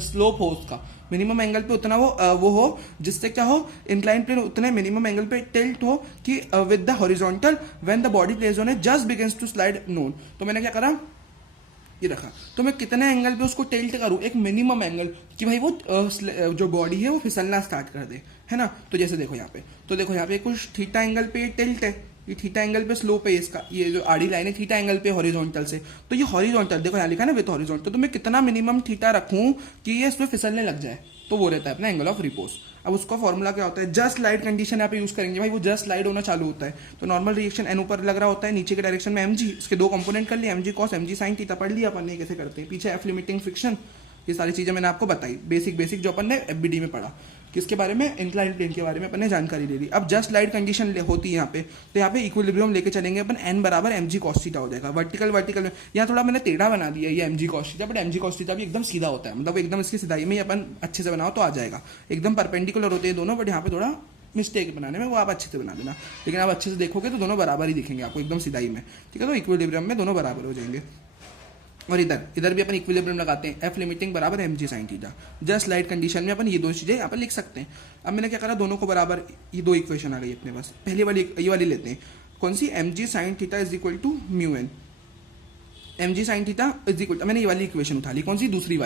स्लोप हो, उसका मिनिमम एंगल पे उतना वो हो जिससे क्या हो, इंक्लाइन प्लेन उतने मिनिमम एंगल पे टिल्ट हो कि with the horizontal when the body place on it just begins to slide known. तो मैंने क्या करा, ये रखा, तो मैं कितने एंगल पे उसको टिल्ट करूं, एक मिनिमम एंगल कि भाई वो जो बॉडी है वो फिसलना स्टार्ट कर दे, है ना। तो जैसे देखो यहाँ पे, तो देखो यहाँ पे कुछ थीटा एंगल पे टिल्ट है, ये थीटा एंगल पे स्लोप है इसका, ये जो आड़ी लाइन है थीटा एंगल पे हॉरिजॉन्टल से, तो ये हॉरिजॉन्टल देखो यहाँ लिखा है ना विद हॉरिजॉन्टल, तो मैं कितना मिनिमम थीटा रखूं कि ये इसमें फिसलने लग जाए, तो वो रहता है अपना एंगल ऑफ रिपोज। अब उसका फॉर्मूला क्या होता है, जस्ट लाइट कंडीशन यहाँ पे यूज करेंगे भाई, वो जस्ट लाइट होना चालू होता है तो नॉर्मल रिएक्शन एन ऊपर लग रहा होता है, नीचे के डायरेक्शन में mg, इसके दो कंपोनेंट कर लिए, mg cos mg sine theta पढ़ लिया अपन ने कैसे करते हैं, पीछे एफ लिमिटिंग फ्रिक्शन, ये सारी चीजें मैंने आपको बताई, बेसिक जो अपन ने एफबीडी में पढ़ा, किसके बारे में, इंक्लाइंड प्लेन के बारे में अपन ने जानकारी ले ली। अब जस्ट लाइट कंडीशन होती है यहाँ पे, तो यहाँ पे इक्विलिब्रियम लेके चलेंगे अपन, n बराबर mg cos थीटा हो जाएगा, वर्टिकल में यहाँ थोड़ा मैंने टेढ़ा बना दिया ये mg cos theta, but mg cos theta भी एकदम सीधा होता है, मतलब एकदम इसकी सीधाई में ही अपन अच्छे से बनाओ तो आ जाएगा, एकदम परपेंडिकुलर होते हैं दोनों, बट यहाँ पे थोड़ा मिस्टेक बनाने में वो आप अच्छे से बना देना, लेकिन आप अच्छे से देखोगे तो दोनों बराबर ही दिखेंगे आपको एकदम सीधाई में, ठीक है। तो इक्विलिब्रियम में दोनों बराबर हो जाएंगे। और इधर भी अपन इक्विलिब्रियम लगाते हैं, एफ लिमिटिंग बराबर mg sine theta, just light condition में अपन ये दो चीजें यहाँ पर लिख सकते हैं। अब मैंने क्या करा, दोनों को बराबर, ये दो इक्वेशन आ गई अपने पास, पहली वाली ये वाली लेते हैं, कौन सी, mg sine theta is equal to mu N, mg sine theta is equal, मैंने ये वाली इक्वेशन उठा ली, कौन सी, दूसरी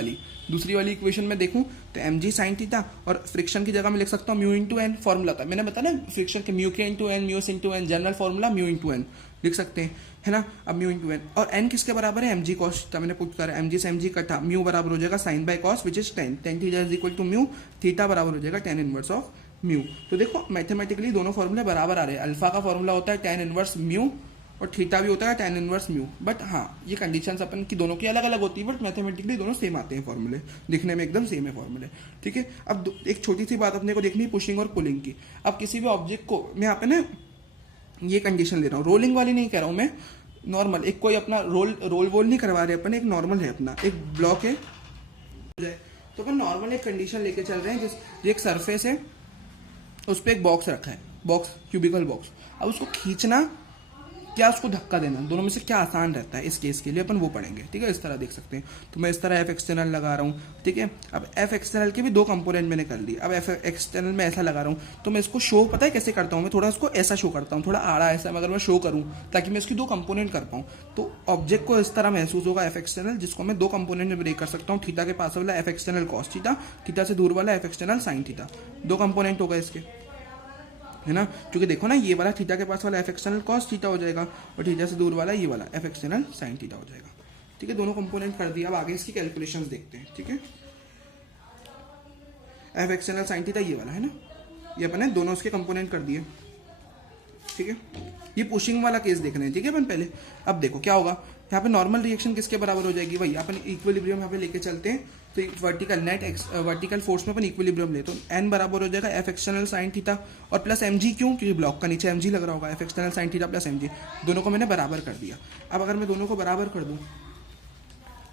वाली इक्वेशन में देखूं तो mg साइन थीटा, और फ्रिक्शन की जगह में लिख सकता हूँ म्यू इंटू एन, फॉर्मूला था मैंने बताया ना फ्रिक्शन के, म्यू के into N, mu's into N, general formula mu into N लिख सकते हैं, है ना। अब म्यू इंटू एन, और एन किसके बराबर है, mg कॉस थीटा, मैंने पुट करा mg से mg कटा, म्यू बराबर हो जाएगा sine by cos which is tan theta is equal to mu, theta बराबर हो जाएगा टेन इनवर्स ऑफ म्यू। तो देखो मैथमेटिकली दोनों फॉर्मूले बराबर आ रहे हैं, अल्फा का फॉर्मूला होता है टेन इनवर्स म्यू और थीटा भी होता है टेन इनवर्स म्यू, बट हाँ ये कंडीशंस अपन की दोनों की अलग अलग होती है, बट मैथमेटिकली दोनों सेम आते हैं फॉर्मूले, दिखने में एकदम सेम है फॉर्मूले, ठीक है। अब एक छोटी सी बात अपने को देखनी है पुशिंग और पुलिंग की। अब किसी भी ऑब्जेक्ट को मैं यहाँ पे ना ये कंडीशन ले रहा हूँ, रोलिंग वाली नहीं कह रहा हूँ मैं, नॉर्मल एक कोई अपना रोल नहीं करवा रहे अपन, एक नॉर्मल है अपना, एक ब्लॉक है तो अपन नॉर्मल एक कंडीशन लेके चल रहे हैं, जिस एक सरफेस है उस पर एक बॉक्स रखा है, बॉक्स क्यूबिकल बॉक्स, अब उसको खींचना क्या उसको धक्का देना, दोनों में से क्या आसान रहता है, इस केस के लिए अपन वो पढ़ेंगे, ठीक है। इस तरह देख सकते हैं, तो मैं इस तरह एफ एक्सटर्नल लगा रहा हूँ, ठीक है। अब एफ एक्सटर्नल के भी दो कंपोनेंट मैंने कर लिए, अब एफ एक्सटर्नल में ऐसा लगा रहा हूँ, तो मैं इसको शो पता है कैसे करता हूँ, मैं थोड़ा इसको ऐसा शो करता हूँ, थोड़ा आड़ा ऐसा अगर मैं शो करूँ ताकि मैं इसकी दो कंपोनेंट कर पाऊँ, तो ऑब्जेक्ट को इस तरह महसूस होगा एफ एक्सटर्नल, जिसको मैं दो कंपोनेंट में ब्रेक कर सकता हूँ, थीटा के पास वाला F external cos theta, theta से दूर वाला एफ एक्सटर्नल साइन थीटा, दो कंपोनेंट होगा इसके, है ना। क्योंकि देखो ना ये वाला थीटा के पास वाला एफ एक्सटर्नल कॉस थीटा हो जाएगा, और थीटा से दूर वाला ये वाला एफ एक्सटर्नल साइन थीटा हो जाएगा, ठीक है। दोनों कंपोनेंट कर दिया, अब आगे इसकी कैलकुलेशंस देखते हैं, ठीक है। एफ एक्सटर्नल साइन थीटा ये वाला है ना, ये अपन ने दोनों उसके कंपोनेंट कर दिए, ठीक है। ये पुशिंग वाला केस देख रहे हैं, ठीक है अपन पहले। अब देखो क्या होगा, यहाँ पे नॉर्मल रिएक्शन किसके बराबर हो जाएगी भाई, अपन इक्विलिब्रियम यहाँ पे लेके चलते हैं, तो वर्टिकल नेट वर्टिकल फोर्स में अपन इक्विलिब्रियम ले, तो एन बराबर हो जाएगा एफ एक्सटर्नल साइन थीटा और प्लस mg, क्यों, क्योंकि ब्लॉक का नीचे mg लग रहा होगा, F external sine theta plus mg, दोनों को मैंने बराबर कर दिया। अब अगर मैं दोनों को बराबर कर दूं,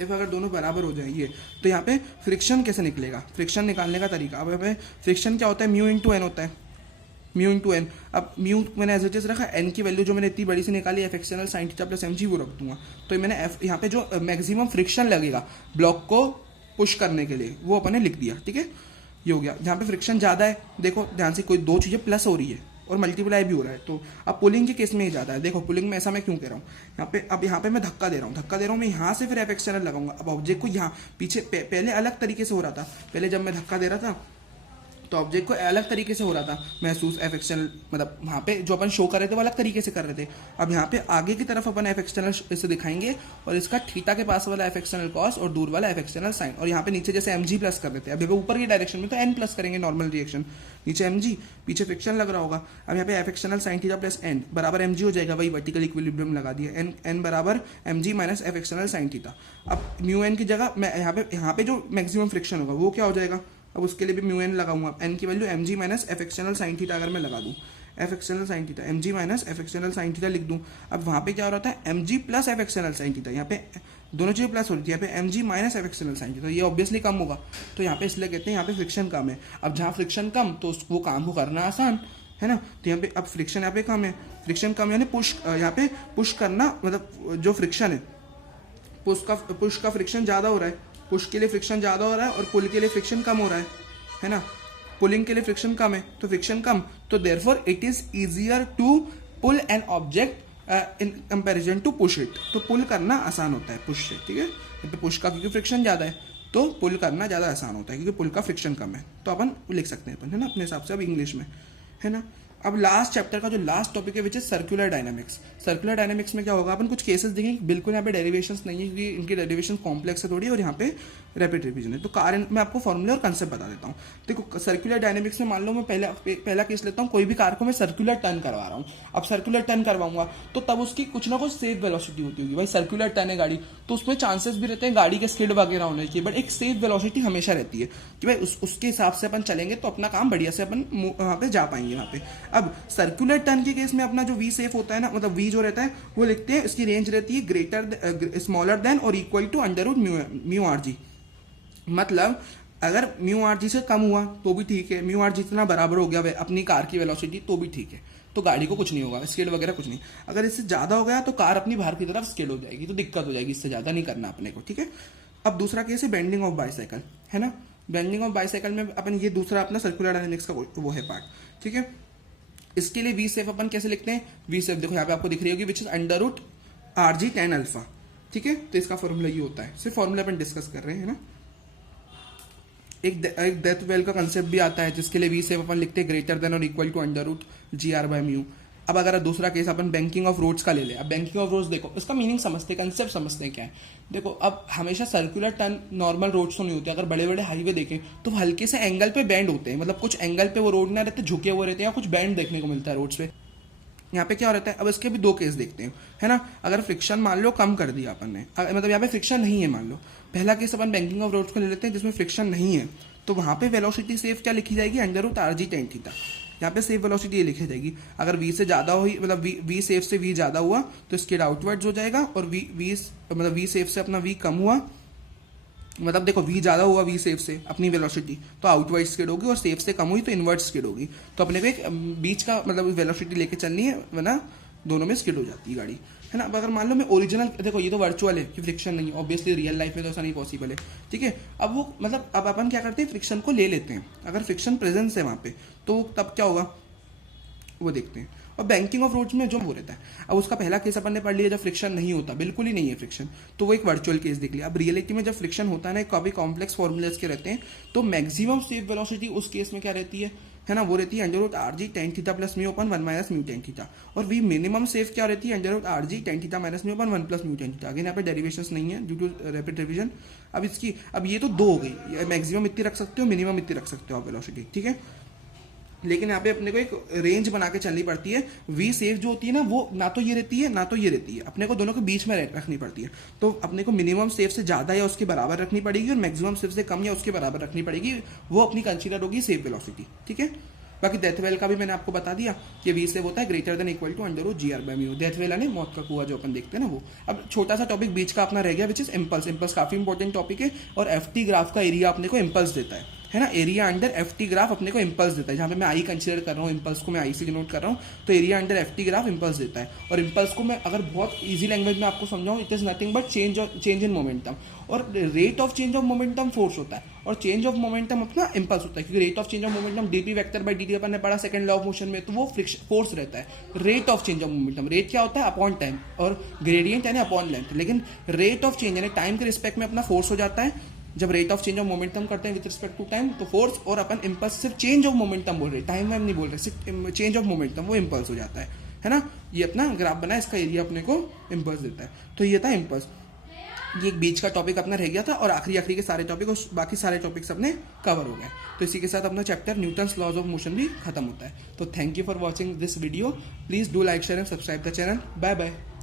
अगर दोनों बराबर हो जाएंगे तो यहाँ पे फ्रिक्शन कैसे निकलेगा, फ्रिक्शन निकालने का तरीका, अब यहाँ पे फ्रिक्शन क्या होता है, म्यू इंटू एन होता है, म्यू इंटू एन। अब म्यू मैंने एज इट इज रखा, एन की वैल्यू जो मैंने इतनी बड़ी सी निकाली F external sine theta plus mg वो रख दूंगा, तो मैंने एफ यहाँ पे जो मैक्सिमम फ्रिक्शन लगेगा ब्लॉक को पुश करने के लिए वो अपन ने लिख दिया, ठीक है। ये हो गया, जहाँ पे फ्रिक्शन ज़्यादा है, देखो ध्यान से कोई दो चीज़ें प्लस हो रही है और मल्टीप्लाई भी हो रहा है, तो अब पुलिंग के केस में ही ज़्यादा है, देखो पुलिंग में ऐसा मैं क्यों कह रहा हूँ, यहाँ पे अब यहाँ पे मैं धक्का दे रहा हूँ मैं यहाँ से फिर एफ एक्सटर्नल लगाऊंगा, अब ऑब्जेक्ट को यहाँ पीछे पहले अलग तरीके से हो रहा था, पहले जब मैं धक्का दे रहा था तो ऑब्जेक्ट को अलग तरीके से हो रहा था महसूस, एफ एक्सटर्नल मतलब वहाँ पे जो अपन शो कर रहे थे वो अलग तरीके से कर रहे थे, अब यहाँ पे आगे की तरफ अपन एफ एक्सटर्नल इसे दिखाएंगे और इसका थीटा के पास वाला एफ एक्सटर्नल कॉस और दूर वाला एफ एक्सटर्नल साइन, और यहाँ पे नीचे जैसे mg प्लस कर देते हैं, अभी ऊपर की डायरेक्शन में तो n प्लस करेंगे नॉर्मल रिएक्शन, नीचे mg पीछे फ्रिक्शन लग रहा होगा, अब यहाँ पे F external sine theta plus n बराबर mg हो जाएगा, वही वर्टिकल इक्विलिब्रियम लगा दिया, n बराबर mg minus F external sine theta. अब म्यू एन की जगह मैं यहाँ पे जो मैक्सिमम फ्रिक्शन होगा वो क्या हो जाएगा, अब उसके लिए भी म्यू एन लगाऊंगा, एन की value mg minus F external sine theta अगर मैं लगा दूं, F external sine theta mg minus F external sine theta लिख दूं, अब वहाँ पे क्या हो रहा है mg plus F external sine theta, यहाँ पे दोनों चीज़ें प्लस हो रही थी, यहाँ पे mg minus F external sine theta, ये ऑब्वियसली कम होगा, तो यहाँ पे इसलिए कहते हैं यहाँ पे फ्रिक्शन कम है। अब जहाँ फ्रिक्शन कम तो वो काम को करना आसान है ना, तो यहाँ पे अब फ्रिक्शन यहाँ पे कम है, फ्रिक्शन कम यानी पुश, यहाँ पे पुश करना मतलब जो फ्रिक्शन है पुश का फ्रिक्शन ज़्यादा हो रहा है, पुश के लिए फ्रिक्शन ज़्यादा हो रहा है और पुल के लिए फ्रिक्शन कम हो रहा है ना, पुलिंग के लिए फ्रिक्शन कम है तो फ्रिक्शन कम, तो therefore it is easier to pull an object in comparison to push it, तो पुल करना आसान होता है पुश से, ठीक है। तो पुश का क्योंकि फ्रिक्शन ज़्यादा है तो पुल करना ज़्यादा आसान होता है क्योंकि पुल का फ्रिक्शन कम है, तो अपन लिख सकते हैं अपन, है ना, अपने हिसाब से अब इंग्लिश में, है ना। अब लास्ट चैप्टर का जो लास्ट टॉपिक है which is circular dynamics. Circular dynamics में क्या होगा, अपन कुछ केसेस देखेंगे, बिल्कुल यहाँ पे डेरिवेशंस नहीं है क्योंकि इनकी डेरिवेशन कॉम्प्लेक्स है थोड़ी, और यहाँ पे रैपिड रिवीजन है। तो कारण मैं आपको फॉर्मूला और कंसेप्ट बता देता हूँ। देखो सर्कुलर डायनामिक्स में मान लो मैं पहला केस लेता हूँ, कोई भी कार को मैं सर्कुलर टर्न करवा रहा हूँ। अब सर्कुलर टर्न करवाऊंगा तो तब उसकी कुछ ना कुछ सेफ वेलोसिटी होती होगी। भाई सर्कुलर टर्न है गाड़ी, तो उसमें चांसेस भी रहते हैं गाड़ी के स्किड वगैरह होने की, बट एक सेफ वेलोसिटी हमेशा रहती है कि भाई उसके हिसाब से अपन चलेंगे तो अपना काम बढ़िया से अपन वहाँ पे जा पाएंगे वहाँ पे। अब सर्कुलर टर्न के केस में अपना जो वी सेफ होता है ना, मतलब वी जो रहता है वो लिखते हैं, इसकी रेंज रहती है ग्रेटर स्मॉलर देन और equal to under root mu R G. मतलब अगर म्यू आर जी से कम हुआ तो भी ठीक है, म्यू आर जी इतना बराबर हो गया अपनी कार की वेलोसिटी तो भी ठीक है, तो गाड़ी को कुछ नहीं होगा, स्किड वगैरह कुछ नहीं। अगर इससे ज्यादा हो गया तो कार अपनी बाहर की तरफ स्किड हो जाएगी, तो दिक्कत हो जाएगी, इससे ज्यादा नहीं करना अपने को, ठीक है। अब दूसरा केस है बेंडिंग ऑफ बाइसाइकिल, है ना। बेंडिंग ऑफ बाइसाइकिल में अपन ये दूसरा अपना सर्कुलर डायनामिक्स का वो है पार्ट, ठीक है। इसके लिए वी सेफ अपन कैसे लिखते हैं, वी सेफ देखो यहाँ पे आपको दिख रही होगी, which is under root R G tan alpha, ठीक है। तो इसका फॉर्मूला ये होता है, सिर्फ फॉर्मूला अपन डिस्कस कर रहे हैं ना। एक डेथ वेल का कंसेप्ट भी आता है जिसके लिए वी सेफ अपन लिखते हैं ग्रेटर देन और equal to under root G R by mu. अब अगर दूसरा केस अपन बैंकिंग ऑफ रोड्स का ले ले, अब बैंकिंग ऑफ रोड्स देखो इसका मीनिंग समझते हैं, कंसेप्ट समझते हैं क्या है। देखो अब हमेशा सर्कुलर टर्न नॉर्मल रोड्स तो नहीं होते, अगर बड़े बड़े हाईवे देखें तो हल्के से एंगल पे बैंड होते हैं, मतलब कुछ एंगल पे वो रोड ना रहते, झुके हुए रहते हैं, या कुछ बैंड देखने को मिलता है रोड्स पे। यहाँ पे क्या रहता है, अब इसके भी दो केस देखते हैं, है ना। अगर फ्रिक्शन मान लो कम कर दिया अपन ने, मतलब यहाँ पे फ्रिक्शन नहीं है मान लो, पहला केस अपन बैंकिंग ऑफ रोड्स को ले लेते हैं जिसमें फ्रिक्शन नहीं है, तो वहां पे वेलोसिटी सेफ क्या लिखी जाएगी, under root R G tan theta. यहाँ पे सेफ वेलोसिटी ये लिखी जाएगी, अगर वी से ज्यादा हुई, मतलब वी सेफ से वी ज्यादा हुआ तो स्किड आउटवर्ड्स हो जाएगा, और मतलब वी सेफ से अपना वी कम हुआ, मतलब देखो वी ज्यादा हुआ वी सेफ से अपनी वेलोसिटी तो आउटवर्ड स्किड होगी, और सेफ से कम हुई तो इनवर्ट स्किड होगी। तो अपने को एक बीच का मतलब वेलोसिटी लेके चलनी है, वरना दोनों में स्किड हो जाती है गाड़ी, है ना। अब अगर मान लो मैं ओरिजिनल, देखो ये तो वर्चुअल है कि फ्रिक्शन नहीं है, ऑब्वियसली रियल लाइफ में तो ऐसा नहीं पॉसिबल है, ठीक है। अब वो मतलब अब अपन क्या करते हैं, फ्रिक्शन को ले लेते हैं, अगर फ्रिक्शन प्रेजेंस है वहां पे तो तब क्या होगा वो देखते हैं। और बैंकिंग ऑफ रोड्स में जो वो रहता है, अब उसका पहला केस अपन ने पढ़ लिया जब फ्रिक्शन नहीं होता, बिल्कुल ही नहीं है फ्रिक्शन, तो वो एक वर्चुअल केस देख लिया। अब रियलिटी में जब फ्रिक्शन होता है ना, काफी कॉम्प्लेक्स फॉर्मूलेस के रहते हैं, तो मैक्सिमम सेफ वेलोसिटी उस केस में क्या रहती है ना, वो रहती है under root R G tan theta plus mu अपन one minus mu tan theta. और वी मिनिमम सेफ क्या रहती है, under root R G tan theta minus mu अपन one plus mu tan theta. Again यहाँ पे डेरिवेशंस नहीं है ड्यू टू रैपिड रिवीजन। अब ये तो दो हो गई, मैक्सिमम इतनी रख सकते हो, मिनिमम इतनी रख सकते हो आप वेलोसिटी, ठीक है। लेकिन यहाँ पे अपने को एक रेंज बना के चलनी पड़ती है। वी सेफ जो होती है ना, वो ना तो ये रहती है ना तो ये रहती है, अपने को दोनों के बीच में रखनी पड़ती है। तो अपने को मिनिमम सेफ से ज्यादा या उसके बराबर रखनी पड़ेगी, और मैक्सिमम सेफ से कम या उसके बराबर रखनी पड़ेगी, वो अपनी कंसीडर होगी सेफ वेलोसिटी, ठीक है। बाकी डेथ वेल का भी मैंने आपको बता दिया कि वी सेफ होता है greater than equal to under root G R by mu. Death well यानी मौत का कुआं जो अपन देखते हैं ना वो। अब छोटा सा टॉपिक बीच का अपना रह गया विच इज इम्पल्स। इम्पल्स काफी इंपॉर्टेंट टॉपिक है, और एफटी ग्राफ का एरिया अपने को इम्पल्स देता है ना। एरिया अंडर एफटी ग्राफ अपने को इम्पल्स देता है, जहां पे मैं आई कंसीडर कर रहा हूँ, इम्पल्स को मैं आई से डिनोट कर रहा हूँ, तो area under FT graph impulse देता है। और इम्पल्स को मैं अगर बहुत इजी लैंग्वेज में आपको समझाऊं, it is nothing but change in momentum, और rate of change of momentum force होता है, और चेंज ऑफ मोमेंटम अपना इम्पल्स होता है, क्योंकि rate of change of momentum DP vector by D अपन ने पढ़ा सेकंड लॉ ऑफ मोशन में, तो वो फ्रिक्शन फोर्स रहता है। Rate of change of momentum, rate क्या होता है अपॉन टाइम, और ग्रेडियंट यानी अपॉन लेंथ, लेकिन रेट ऑफ चेंज यानी टाइम के रिस्पेक्ट में अपना फोर्स हो जाता है। जब rate of change of momentum करते हैं विद रिस्पेक्ट टू टाइम तो फोर्स, और अपन इम्पल्स सिर्फ चेंज ऑफ मोमेंटम बोल रहे हैं, टाइम वाइम नहीं बोल रहे, सिर्फ चेंज ऑफ मोमेंटम, वो इम्पल्स हो जाता है ना। ये अपना ग्राफ बना है, इसका एरिया अपने को इम्पल्स देता है, तो ये था इम्पल्स। ये एक बीच का टॉपिक अपना रह गया था, और आखिरी के सारे टॉपिक और बाकी सारे टॉपिक्स अपने कवर हो गए। तो इसी के साथ अपना chapter Newton's laws of motion भी खत्म होता है। तो thank you for watching this video, please do like share and subscribe the channel. Bye bye.